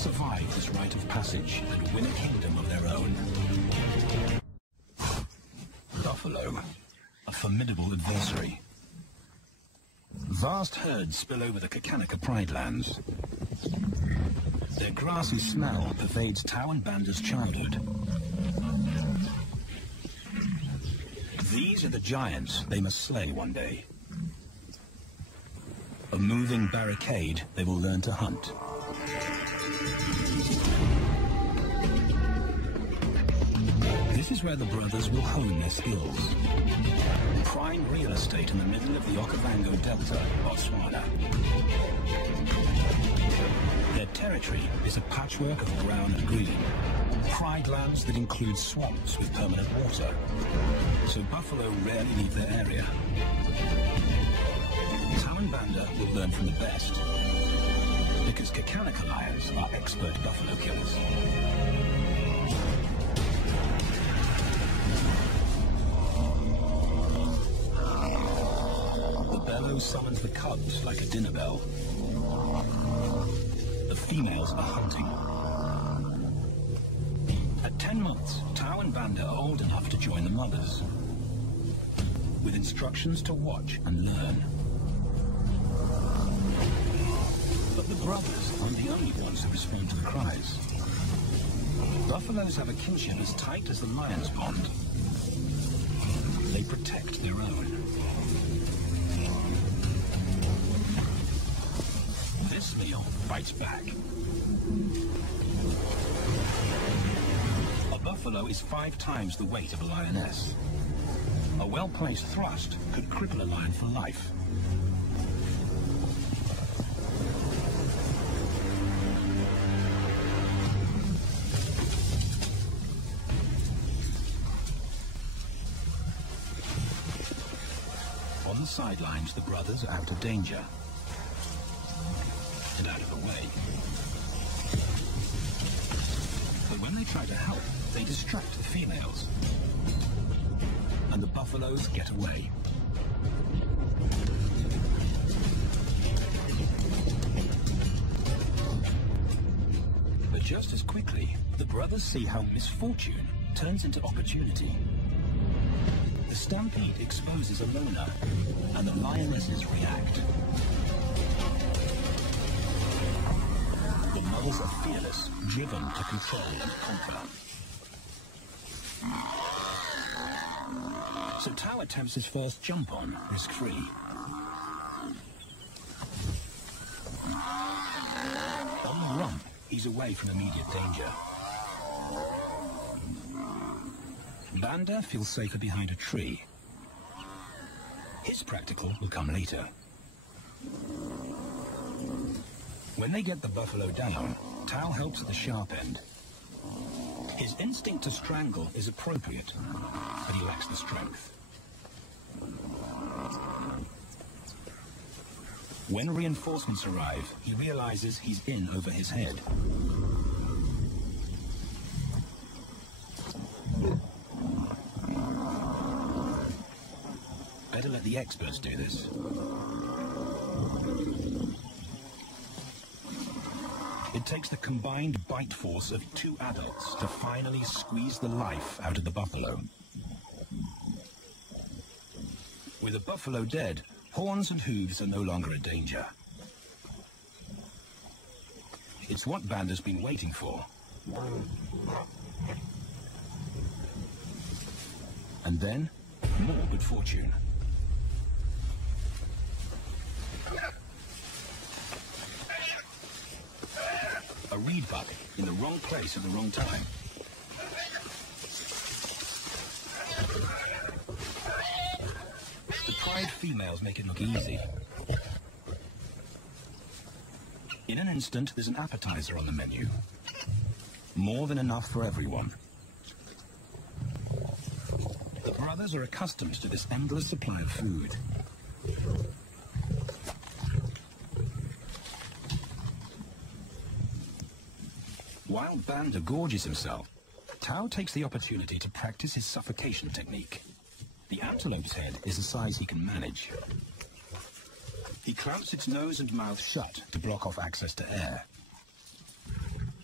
survive this rite of passage and win a kingdom of their own. Buffalo, a formidable adversary. Vast herds spill over the Kakanika Pride Lands. Their grassy smell pervades Tau and Banda's childhood. These are the giants they must slay one day. A moving barricade they will learn to hunt. This is where the brothers will hone their skills. Prime real estate in the middle of the Okavango Delta, Botswana. Their territory is a patchwork of brown and green. Pride lands that include swamps with permanent water. So buffalo rarely leave their area. Tau and Banda will learn from the best, because Kakanika lions are expert buffalo killers. The bellow summons the cubs like a dinner bell. The females are hunting. At 10 months, Tau and Banda are old enough to join the mothers, with instructions to watch and learn. But the brothers aren't the only ones who respond to the cries. Buffaloes have a kinship as tight as the lion's bond. They protect their own. This meal fights back. A buffalo is 5 times the weight of a lioness. A well-placed thrust could cripple a lion for life. On the sidelines, the brothers are out of danger and out of the way. But when they try to help, they distract the females, and the buffaloes get away. But just as quickly, the brothers see how misfortune turns into opportunity. The stampede exposes a loner, and the lionesses react. The mothers are fearless, driven to control and conquer. So Tau attempts his first jump on, risk-free. On the rump, he's away from immediate danger. Banda feels safer behind a tree. His practical will come later. When they get the buffalo down, Tau helps at the sharp end. His instinct to strangle is appropriate, but he lacks the strength. When reinforcements arrive, he realizes he's in over his head. Better let the experts do this. It takes the combined bite force of 2 adults to finally squeeze the life out of the buffalo. With the buffalo dead, horns and hooves are no longer a danger. It's what Banda's been waiting for. And then, more good fortune. A reed buck in the wrong place at the wrong time. The pride females make it look easy. In an instant, there's an appetizer on the menu. More than enough for everyone. The brothers are accustomed to this endless supply of food. While Banda gorges himself, Tau takes the opportunity to practice his suffocation technique. The antelope's head is a size he can manage. He clamps its nose and mouth shut to block off access to air.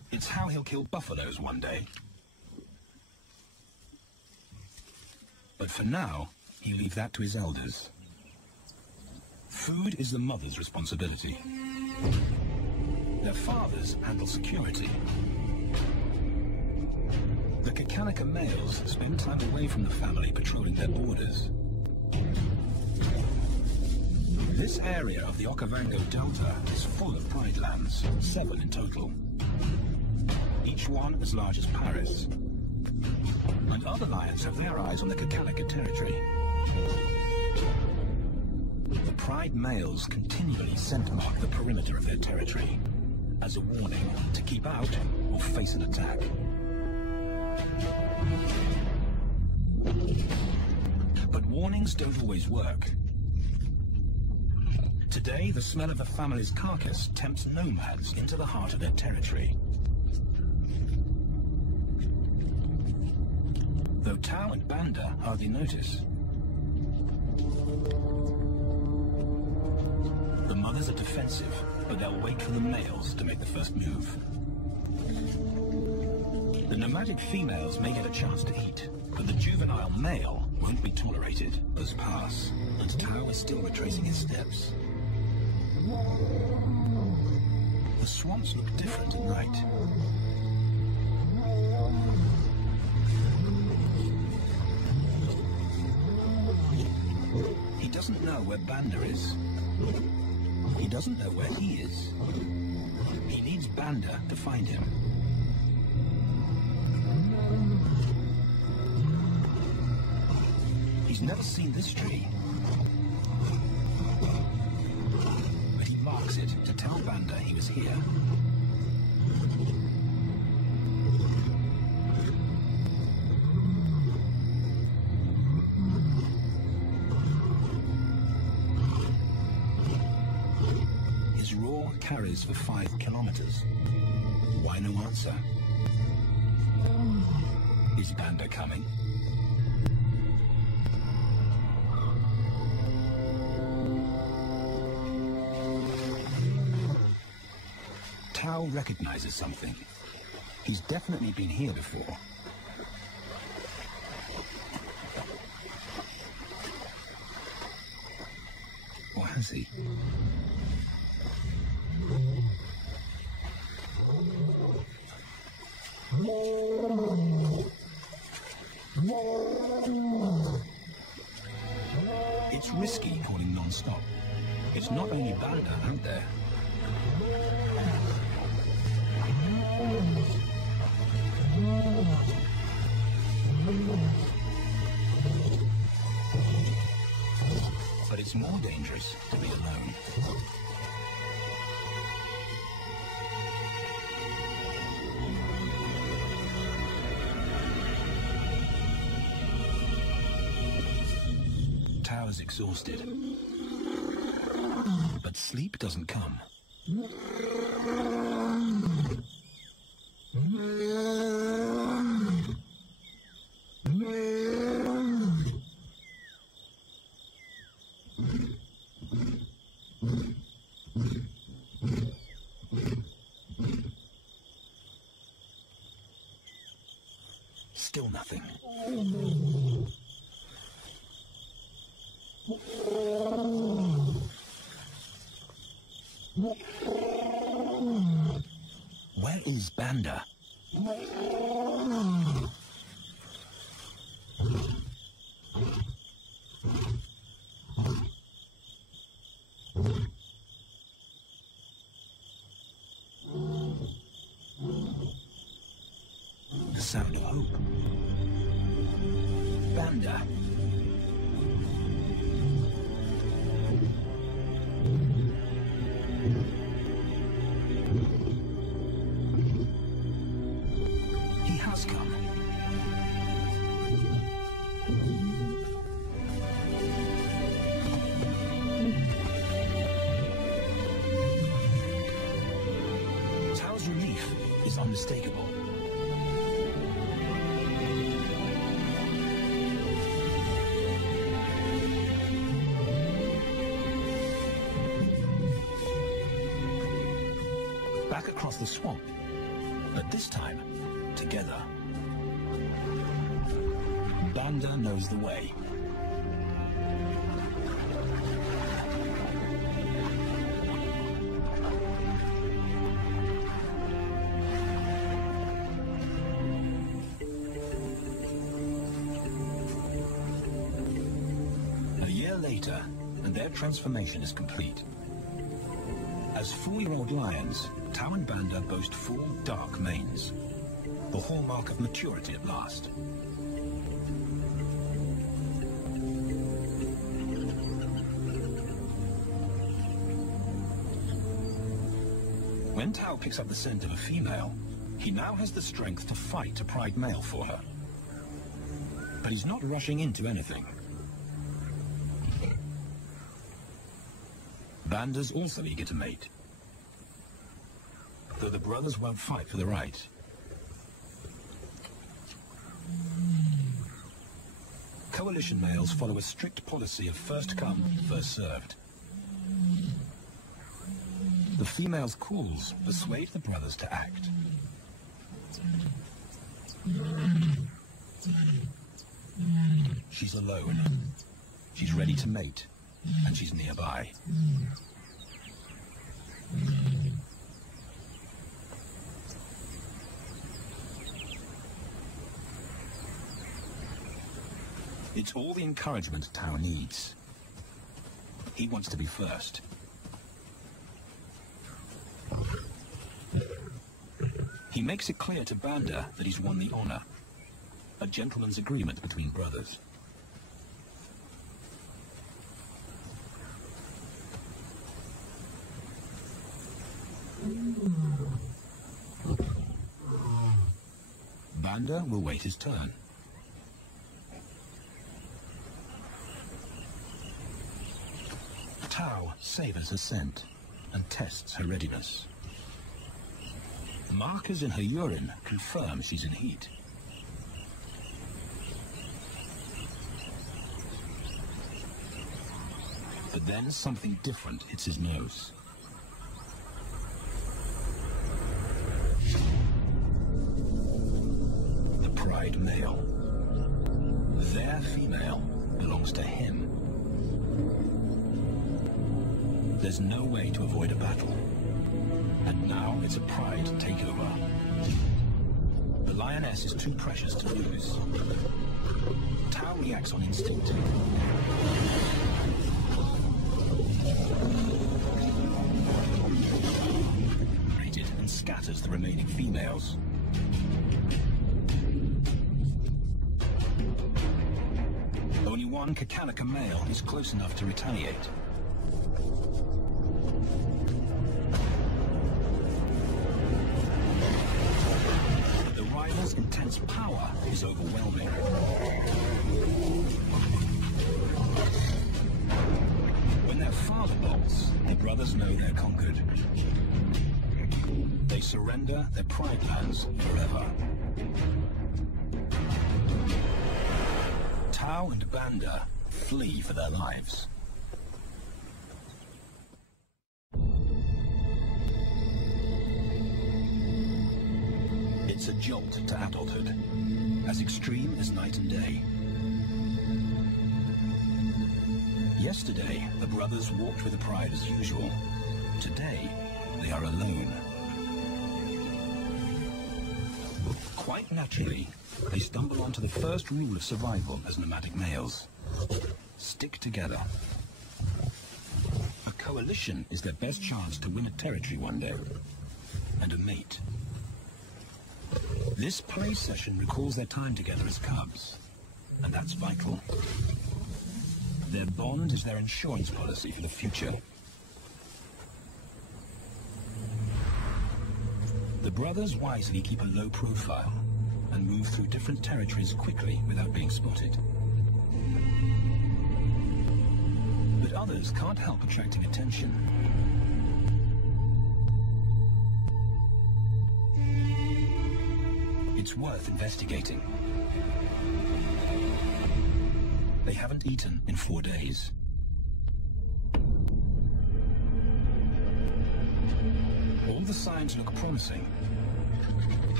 It's how he'll kill buffaloes one day. But for now, he'll leave that to his elders. Food is the mother's responsibility. Their fathers handle security. The Kakanika males spend time away from the family patrolling their borders. This area of the Okavango Delta is full of pride lands, 7 in total. Each one as large as Paris. And other lions have their eyes on the Kakanika territory. The pride males continually scent mark the perimeter of their territory as a warning to keep out or face an attack. But warnings don't always work. Today, the smell of the family's carcass tempts nomads into the heart of their territory. Though Tao and Banda hardly notice. The mothers are defensive, but they'll wait for the males to make the first move. The nomadic females may get a chance to eat, but the juvenile male won't be tolerated. Those pass, and Tao is still retracing his steps. The swamps look different at night. He doesn't know where Banda is. He doesn't know where he is. He needs Banda to find him. He's never seen this tree. But he marks it to tell Banda he was here. His roar carries for 5 kilometers. Why no answer? Is Banda coming? Tao recognizes something. He's definitely been here before. Or has he? It's risky calling non-stop. It's not only Banda out there. But it's more dangerous to be alone. Tao's exhausted. But sleep doesn't come. Still nothing. Where is Banda? The sound of hope. Banda. He has come. Tao's relief is unmistakable. Back across the swamp, but this time, together. Banda knows the way. A year later, and their transformation is complete. As 4-year-old lions, Tau and Banda boast full, dark manes, the hallmark of maturity at last. When Tau picks up the scent of a female, he now has the strength to fight a pride male for her. But he's not rushing into anything. Banda's also eager to mate, though the brothers won't fight for the right. Coalition males follow a strict policy of first come, first served. The female's calls persuade the brothers to act. She's alone. She's ready to mate, and she's nearby. It's all the encouragement Tau needs. He wants to be first. He makes it clear to Banda that he's won the honor, a gentleman's agreement between brothers. Banda will wait his turn. Tau savors her scent and tests her readiness. Markers in her urine confirm she's in heat. But then something different hits his nose. The pride male. Their female belongs to him. There's no way to avoid a battle. And now it's a pride takeover. The lioness is too precious to lose. Tau reacts on instinct. And scatters the remaining females. Only one Kakanika male is close enough to retaliate. The rival's intense power is overwhelming. When their father bolts, the brothers know they're conquered. They surrender their pride lands forever. Tau and Banda flee for their lives. It's a jolt to adulthood, as extreme as night and day. Yesterday, the brothers walked with the pride as usual. Today, they are alone. Quite naturally, they stumble onto the first rule of survival as nomadic males. Stick together. A coalition is their best chance to win a territory one day, and a mate. This play session recalls their time together as cubs, and that's vital. Their bond is their insurance policy for the future. The brothers wisely keep a low profile and move through different territories quickly without being spotted. But others can't help attracting attention. It's worth investigating. They haven't eaten in 4 days. All the signs look promising.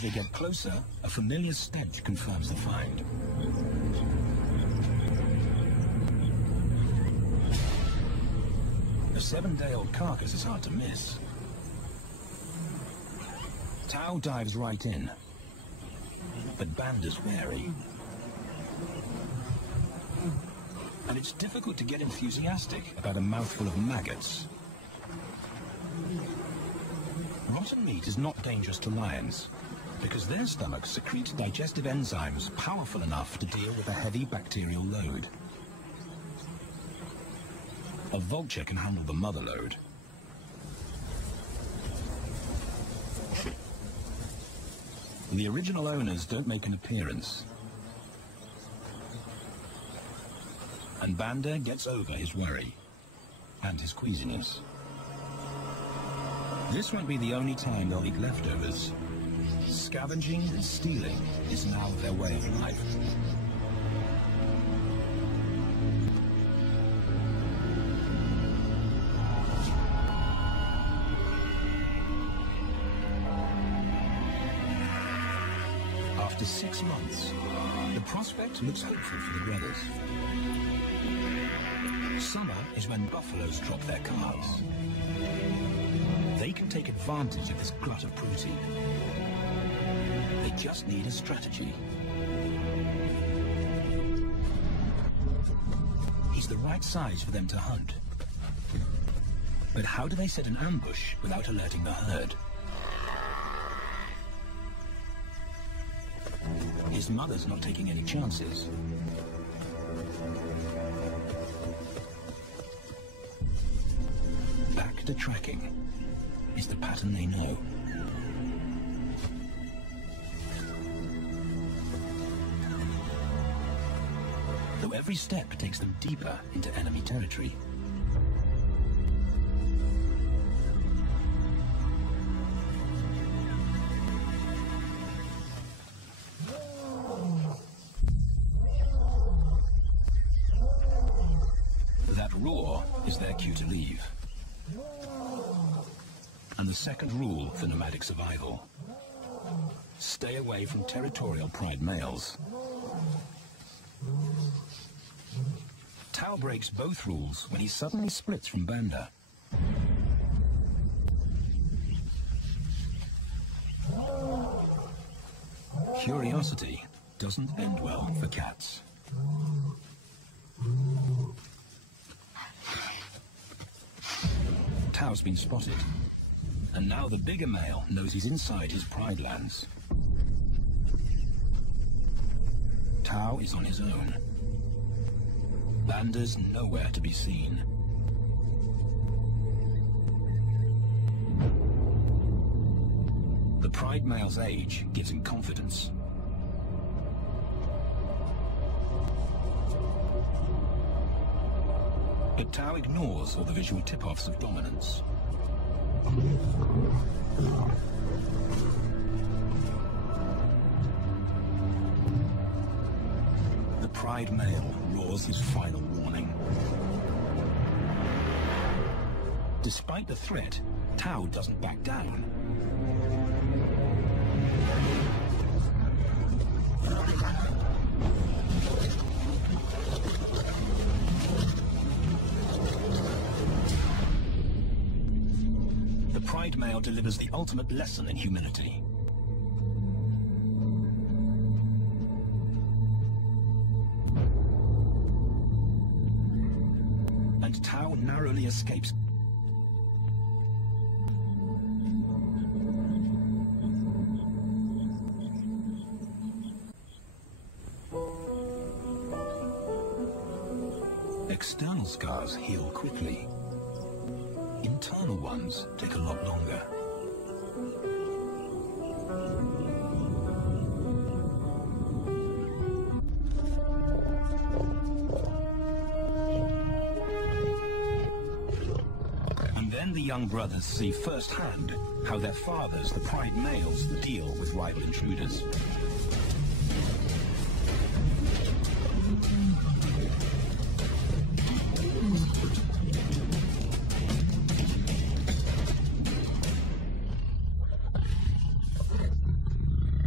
As they get closer, a familiar stench confirms the find. A 7-day-old carcass is hard to miss. Tao dives right in, but Banda's wary. And it's difficult to get enthusiastic about a mouthful of maggots. Rotten meat is not dangerous to lions, because their stomachs secrete digestive enzymes powerful enough to deal with a heavy bacterial load. A vulture can handle the mother load. The original owners don't make an appearance, and Banda gets over his worry and his queasiness. This won't be the only time they'll eat leftovers. Scavenging and stealing is now their way of life. After 6 months, the prospect looks hopeful for the brothers. Summer is when buffaloes drop their calves. They can take advantage of this glut of protein. They just need a strategy. He's the right size for them to hunt. But how do they set an ambush without alerting the herd? His mother's not taking any chances. Back to tracking is the pattern they know. Though every step takes them deeper into enemy territory. That roar is their cue to leave. And the second rule for nomadic survival: stay away from territorial pride males. Tao breaks both rules when he suddenly splits from Banda. Curiosity doesn't end well for cats. Tao's been spotted, and now the bigger male knows he's inside his pride lands. Tao is on his own. Banda's nowhere to be seen. The pride male's age gives him confidence. But Tao ignores all the visual tip-offs of dominance. The pride male roars his final warning. Despite the threat, Tao doesn't back down. The pride male delivers the ultimate lesson in humility. And Tao narrowly escapes. External scars heal quickly. Internal ones take a lot longer. And then the young brothers see firsthand how their fathers, the pride males, deal with rival intruders.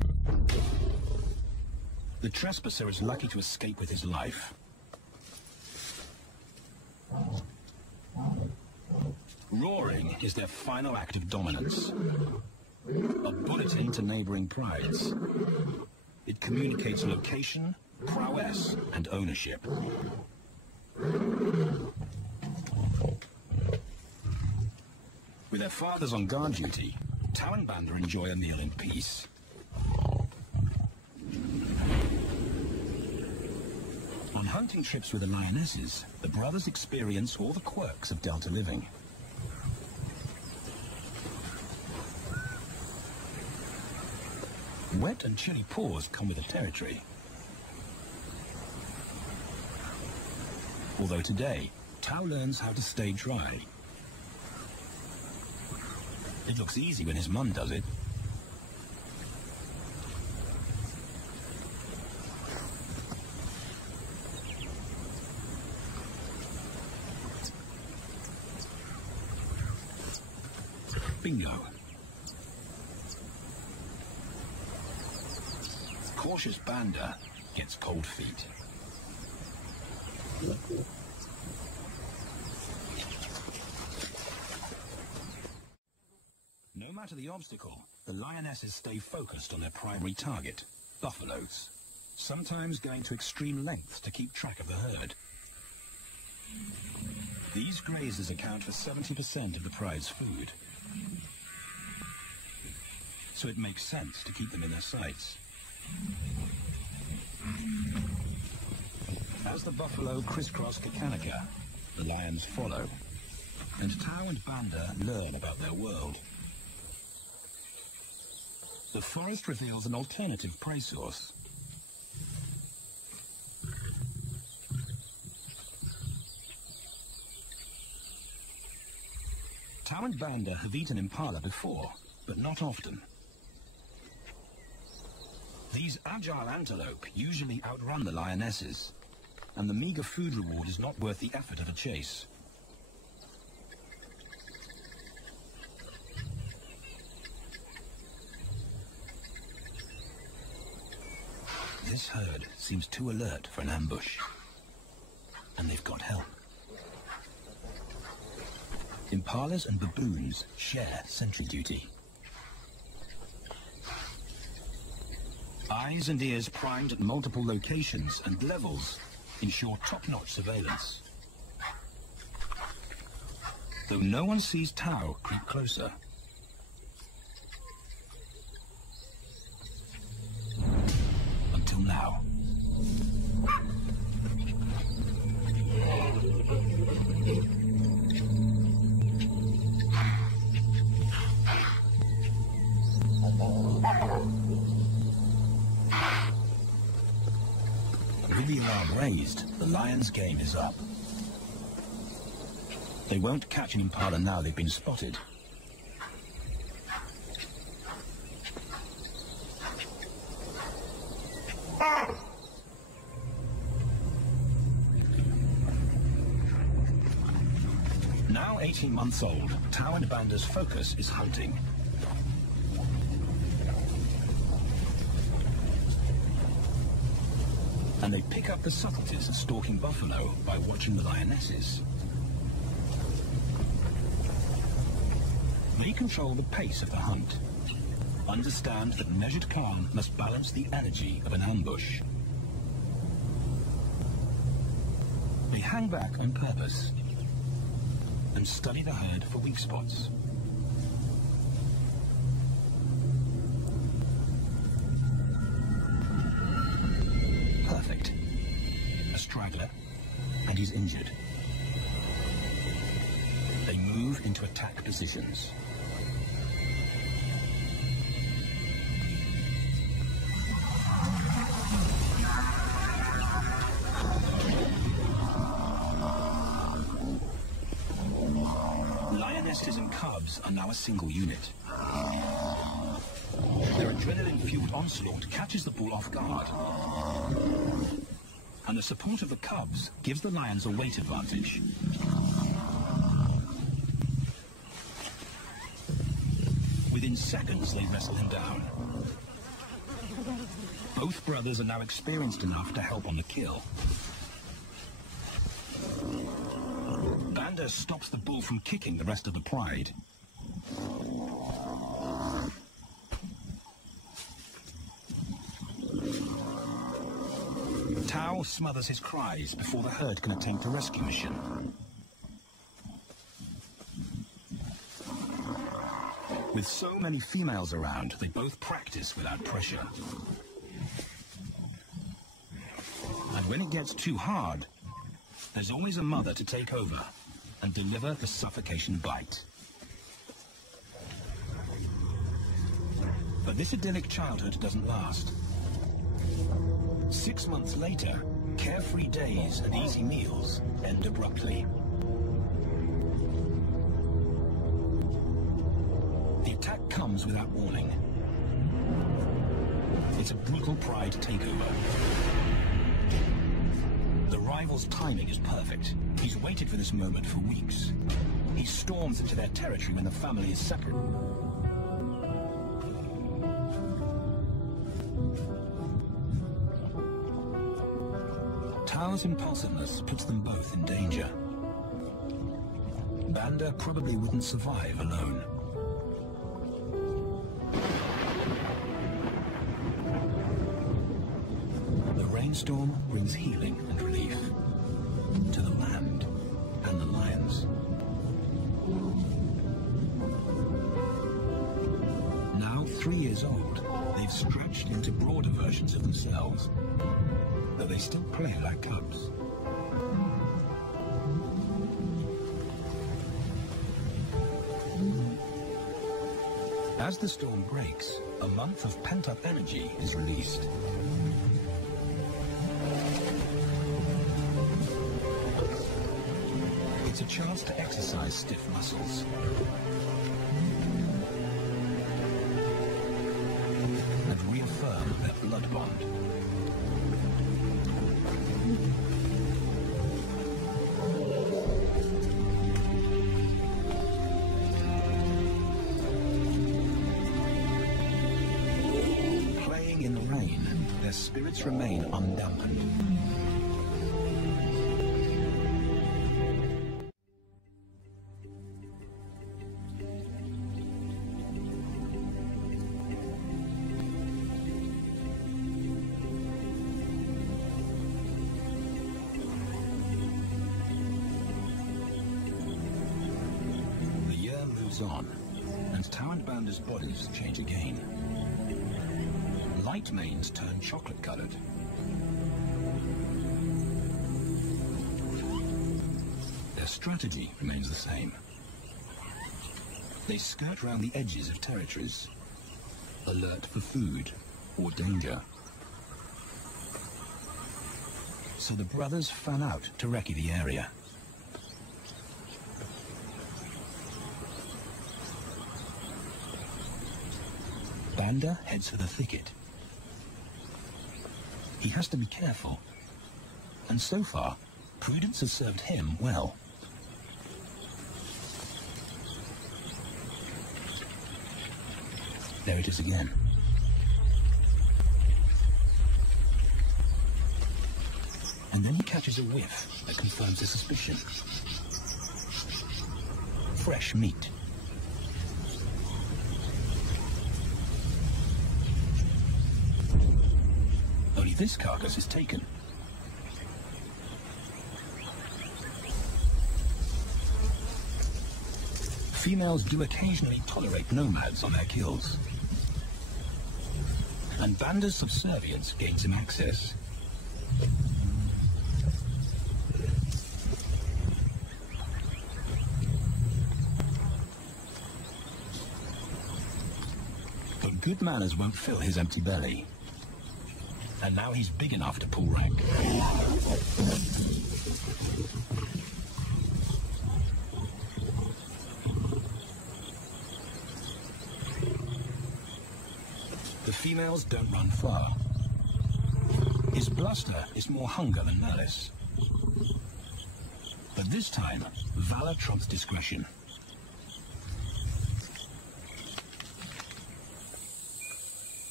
The trespasser is lucky to escape with his life. Roaring is their final act of dominance. A bulletin to neighboring prides. It communicates location, prowess, and ownership. With their fathers on guard duty, Tau and Banda enjoy a meal in peace. On hunting trips with the lionesses, the brothers experience all the quirks of Delta living. Wet and chilly paws come with the territory. Although today, Tau learns how to stay dry. It looks easy when his mum does it. Bingo. Cautious Banda gets cold feet. No matter the obstacle, the lionesses stay focused on their primary target, buffaloes, sometimes going to extreme lengths to keep track of the herd. These grazers account for 70% of the pride's food, so it makes sense to keep them in their sights. As the buffalo crisscross Kakanika, the lions follow, and Tau and Banda learn about their world. The forest reveals an alternative prey source. Tau and Banda have eaten impala before, but not often. These agile antelope usually outrun the lionesses, and the meager food reward is not worth the effort of a chase. This herd seems too alert for an ambush, and they've got help. Impalas and baboons share sentry duty. Eyes and ears primed at multiple locations and levels ensure top-notch surveillance. Though no one sees Tau creep closer. Until now. With the alarm raised, the lions' game is up. They won't catch an impala now they've been spotted. Now 18 months old, Tau and Banda's focus is hunting. And they pick up the subtleties of stalking buffalo by watching the lionesses. They control the pace of the hunt, understand that measured calm must balance the energy of an ambush. They hang back on purpose and study the herd for weak spots. Perfect. A straggler, and he's injured. They move into attack positions. Lionesses and cubs are now a single unit. Their adrenaline-fueled onslaught catches the bull off guard. And the support of the cubs gives the lions a weight advantage. Within seconds, they wrestle him down. Both brothers are now experienced enough to help on the kill. Banda stops the bull from kicking the rest of the pride. Tao smothers his cries before the herd can attempt a rescue mission. With so many females around, they both practice without pressure. And when it gets too hard, there's always a mother to take over and deliver the suffocation bite. But this idyllic childhood doesn't last. 6 months later, carefree days and easy meals end abruptly. The attack comes without warning. It's a brutal pride takeover. The rival's timing is perfect. He's waited for this moment for weeks. He storms into their territory when the family is separate. Tao's impulsiveness puts them both in danger. Banda probably wouldn't survive alone. The rainstorm brings healing and relief to the land and the lions. Now 3 years old, they've stretched into broader versions of themselves, though they still play like cubs. As the storm breaks, a month of pent-up energy is released. It's a chance to exercise stiff muscles. And reaffirm their blood bond. Playing in the rain, their spirits remain undampened. On, and Tao and Banda's bodies change again. Light manes turn chocolate-colored. Their strategy remains the same. They skirt round the edges of territories, alert for food or danger. So the brothers fan out to recce the area. Banda heads for the thicket. He has to be careful, and so far, prudence has served him well. There it is again. And then he catches a whiff that confirms his suspicion. Fresh meat. Only this carcass is taken. Females do occasionally tolerate nomads on their kills. And Banda's subservience gains him access. But good manners won't fill his empty belly. And now he's big enough to pull rank. The females don't run far. His bluster is more hunger than malice. But this time, valor trumps discretion.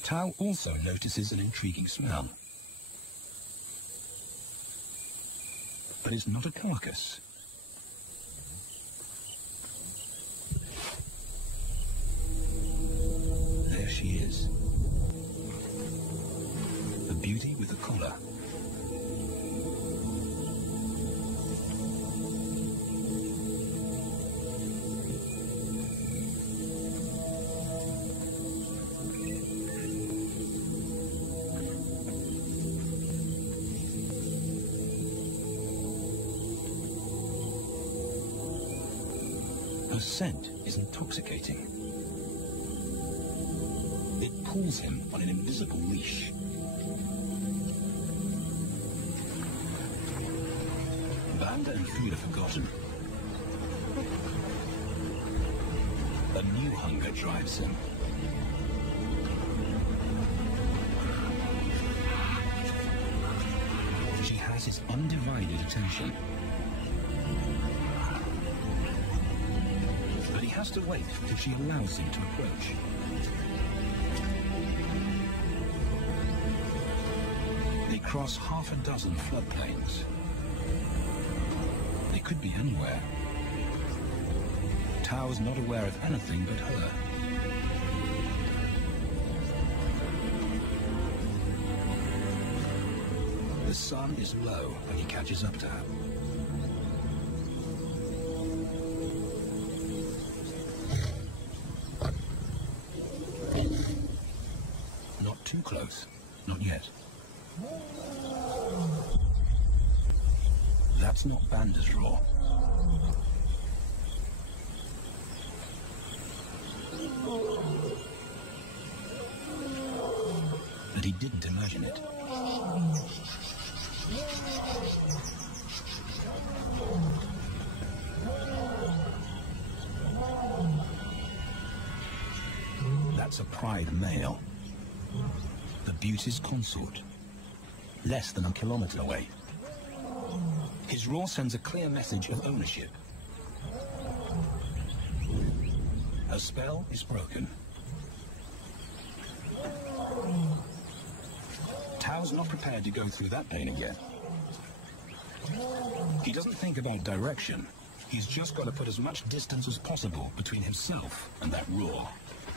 Tao also notices an intriguing smell. But it's not a carcass. There she is. The beauty with the collar. Her scent is intoxicating. It pulls him on an invisible leash. Banda and food are forgotten. A new hunger drives him. She has his undivided attention. But he has to wait till she allows him to approach. They cross half a dozen floodplains. They could be anywhere. Tao is not aware of anything but her. The sun is low when he catches up to her. Not too close. Not yet. That's not Banda's roar. But he didn't imagine it. That's a pride male. The beauty's consort. Less than a kilometer away. His roar sends a clear message of ownership. Her spell is broken. Tao's not prepared to go through that pain again. He doesn't think about direction. He's just got to put as much distance as possible between himself and that roar.